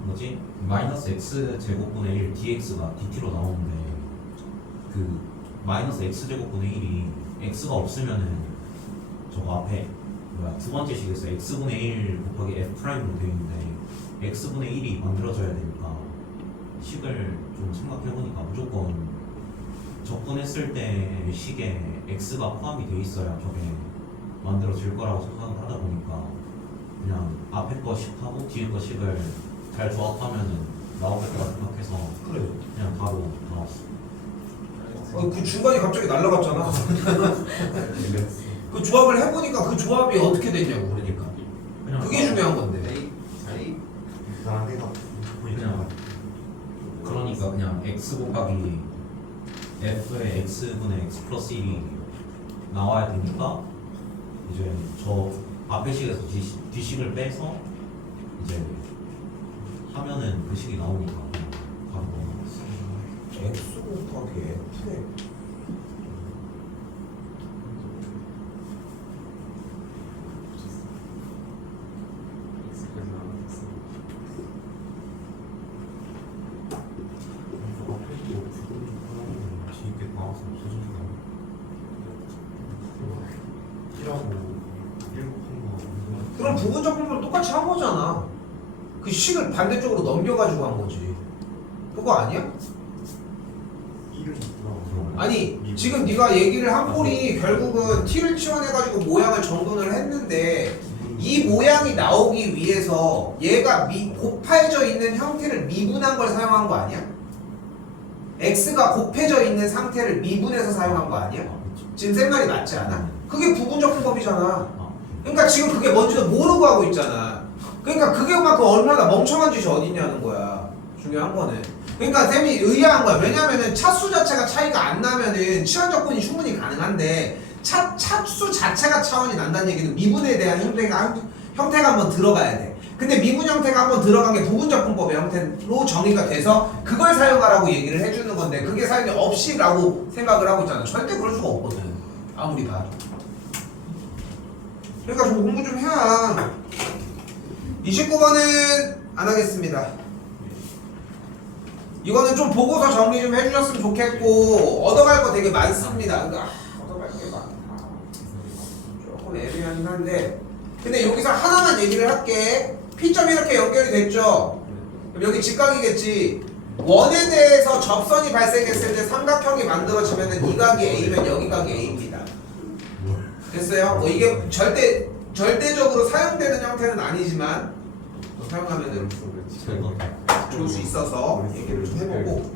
뭐지? 마이너스 x 제곱분의 1 dx가 dt로 나오는데 그 마이너스 x 제곱분의 1이 x가 없으면은 저거 앞에 뭐야 두 번째 식에서 x분의 1 곱하기 f 프라임으로 되어 있는데 x분의 1이 만들어져야 되니까 식을 좀 생각해 보니까 무조건 적분했을 때 식에 x가 포함이 돼 있어야 저게 만들어질 거라고 생각을 하다 보니까 그냥 앞에 거 식하고 뒤에 거 식을 잘 조합하면은 나오겠다 생각해서 그래. 그냥 바로 나왔어. 그 중간에 갑자기 날라갔잖아. 그 조합을 해보니까 그 조합이 어떻게 됐냐고 그러니까. 그냥 그게 중요한 건데. 그냥 그러니까 그냥 x 곱하기 f의 x분의 x 플러스 1이 나와야 되니까 이제 저 앞에 식에서 뒤식을 빼서 이제 하면은 그 식이 나오니까 그냥 바로 넘어갔어. x 곱하기 f. 뒤에 나와서 없어진다. 1하고 1 곱한 거. 그럼 부분적 분모를 똑같이 한 거잖아. 그 식을 반대쪽으로 넘겨가지고 한 거지. 그거 아니야? 1을 있더라고. 아니 지금 네가 얘기를 한 꼴이 결국은 t를 치환해가지고 모양을 정돈을 했는데 이 모양이 나오기 위해서 얘가 곱해져 있는 형태를 미분한 걸 사용한 거 아니야? x가 곱해져 있는 상태를 미분해서 사용한 거 아니야? 지금 쌤 말이 맞지 않아? 그게 부분적 분법이잖아. 그러니까 지금 그게 뭔지도 모르고 하고 있잖아. 그러니까 그게만큼 얼마나 멍청한 짓이 어딨냐는 거야. 중요한 거는. 그러니까 쌤이 의아한 거야. 왜냐면은 차수 자체가 차이가 안 나면은 치환 적분이 충분히 가능한데 차수 자체가 차원이 난다는 얘기는 미분에 대한 형태가 한번 들어가야 돼. 근데 미분 형태가 한번 들어간 게 부분적 분법의 형태로 정의가 돼서 그걸 사용하라고 얘기를 해주는 건데 그게 사용이 없이라고 생각을 하고 있잖아. 절대 그럴 수가 없거든. 아무리 봐도. 그러니까 좀 공부 좀 해야. 29번은 안 하겠습니다. 이거는 좀 보고서 정리 좀 해주셨으면 좋겠고 얻어갈 거 되게 많습니다. 그러니까 얻어갈 게 많다. 조금 애매하긴 한데 근데 여기서 하나만 얘기를 할게. P점이 이렇게 연결이 됐죠? 그럼 여기 직각이겠지. 원에 대해서 접선이 발생했을 때 삼각형이 만들어지면 이 각이 A면 여기 각이 A입니다. 됐어요? 이게 절대적으로 사용되는 형태는 아니지만 사용하면은 좋을 수 있어서 얘기를 좀 해보고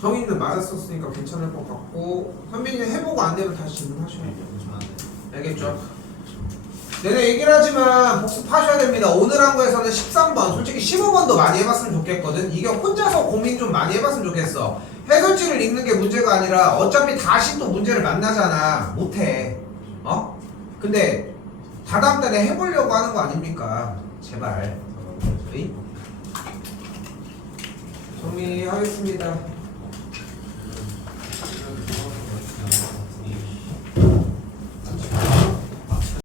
정의는 맞았었으니까 괜찮을 것 같고 선배님 해보고 안 되면 다시 질문하셔야 돼요. 알겠죠? 내내 얘기를 하지만 복습하셔야 됩니다. 오늘 한 거에서는 13번 솔직히 15번도 많이 해봤으면 좋겠거든. 이게 혼자서 고민 좀 많이 해봤으면 좋겠어. 해설지를 읽는 게 문제가 아니라 어차피 다시 또 문제를 만나잖아. 못해. 근데 다다음 달에 해보려고 하는 거 아닙니까? 제발. 정리하겠습니다.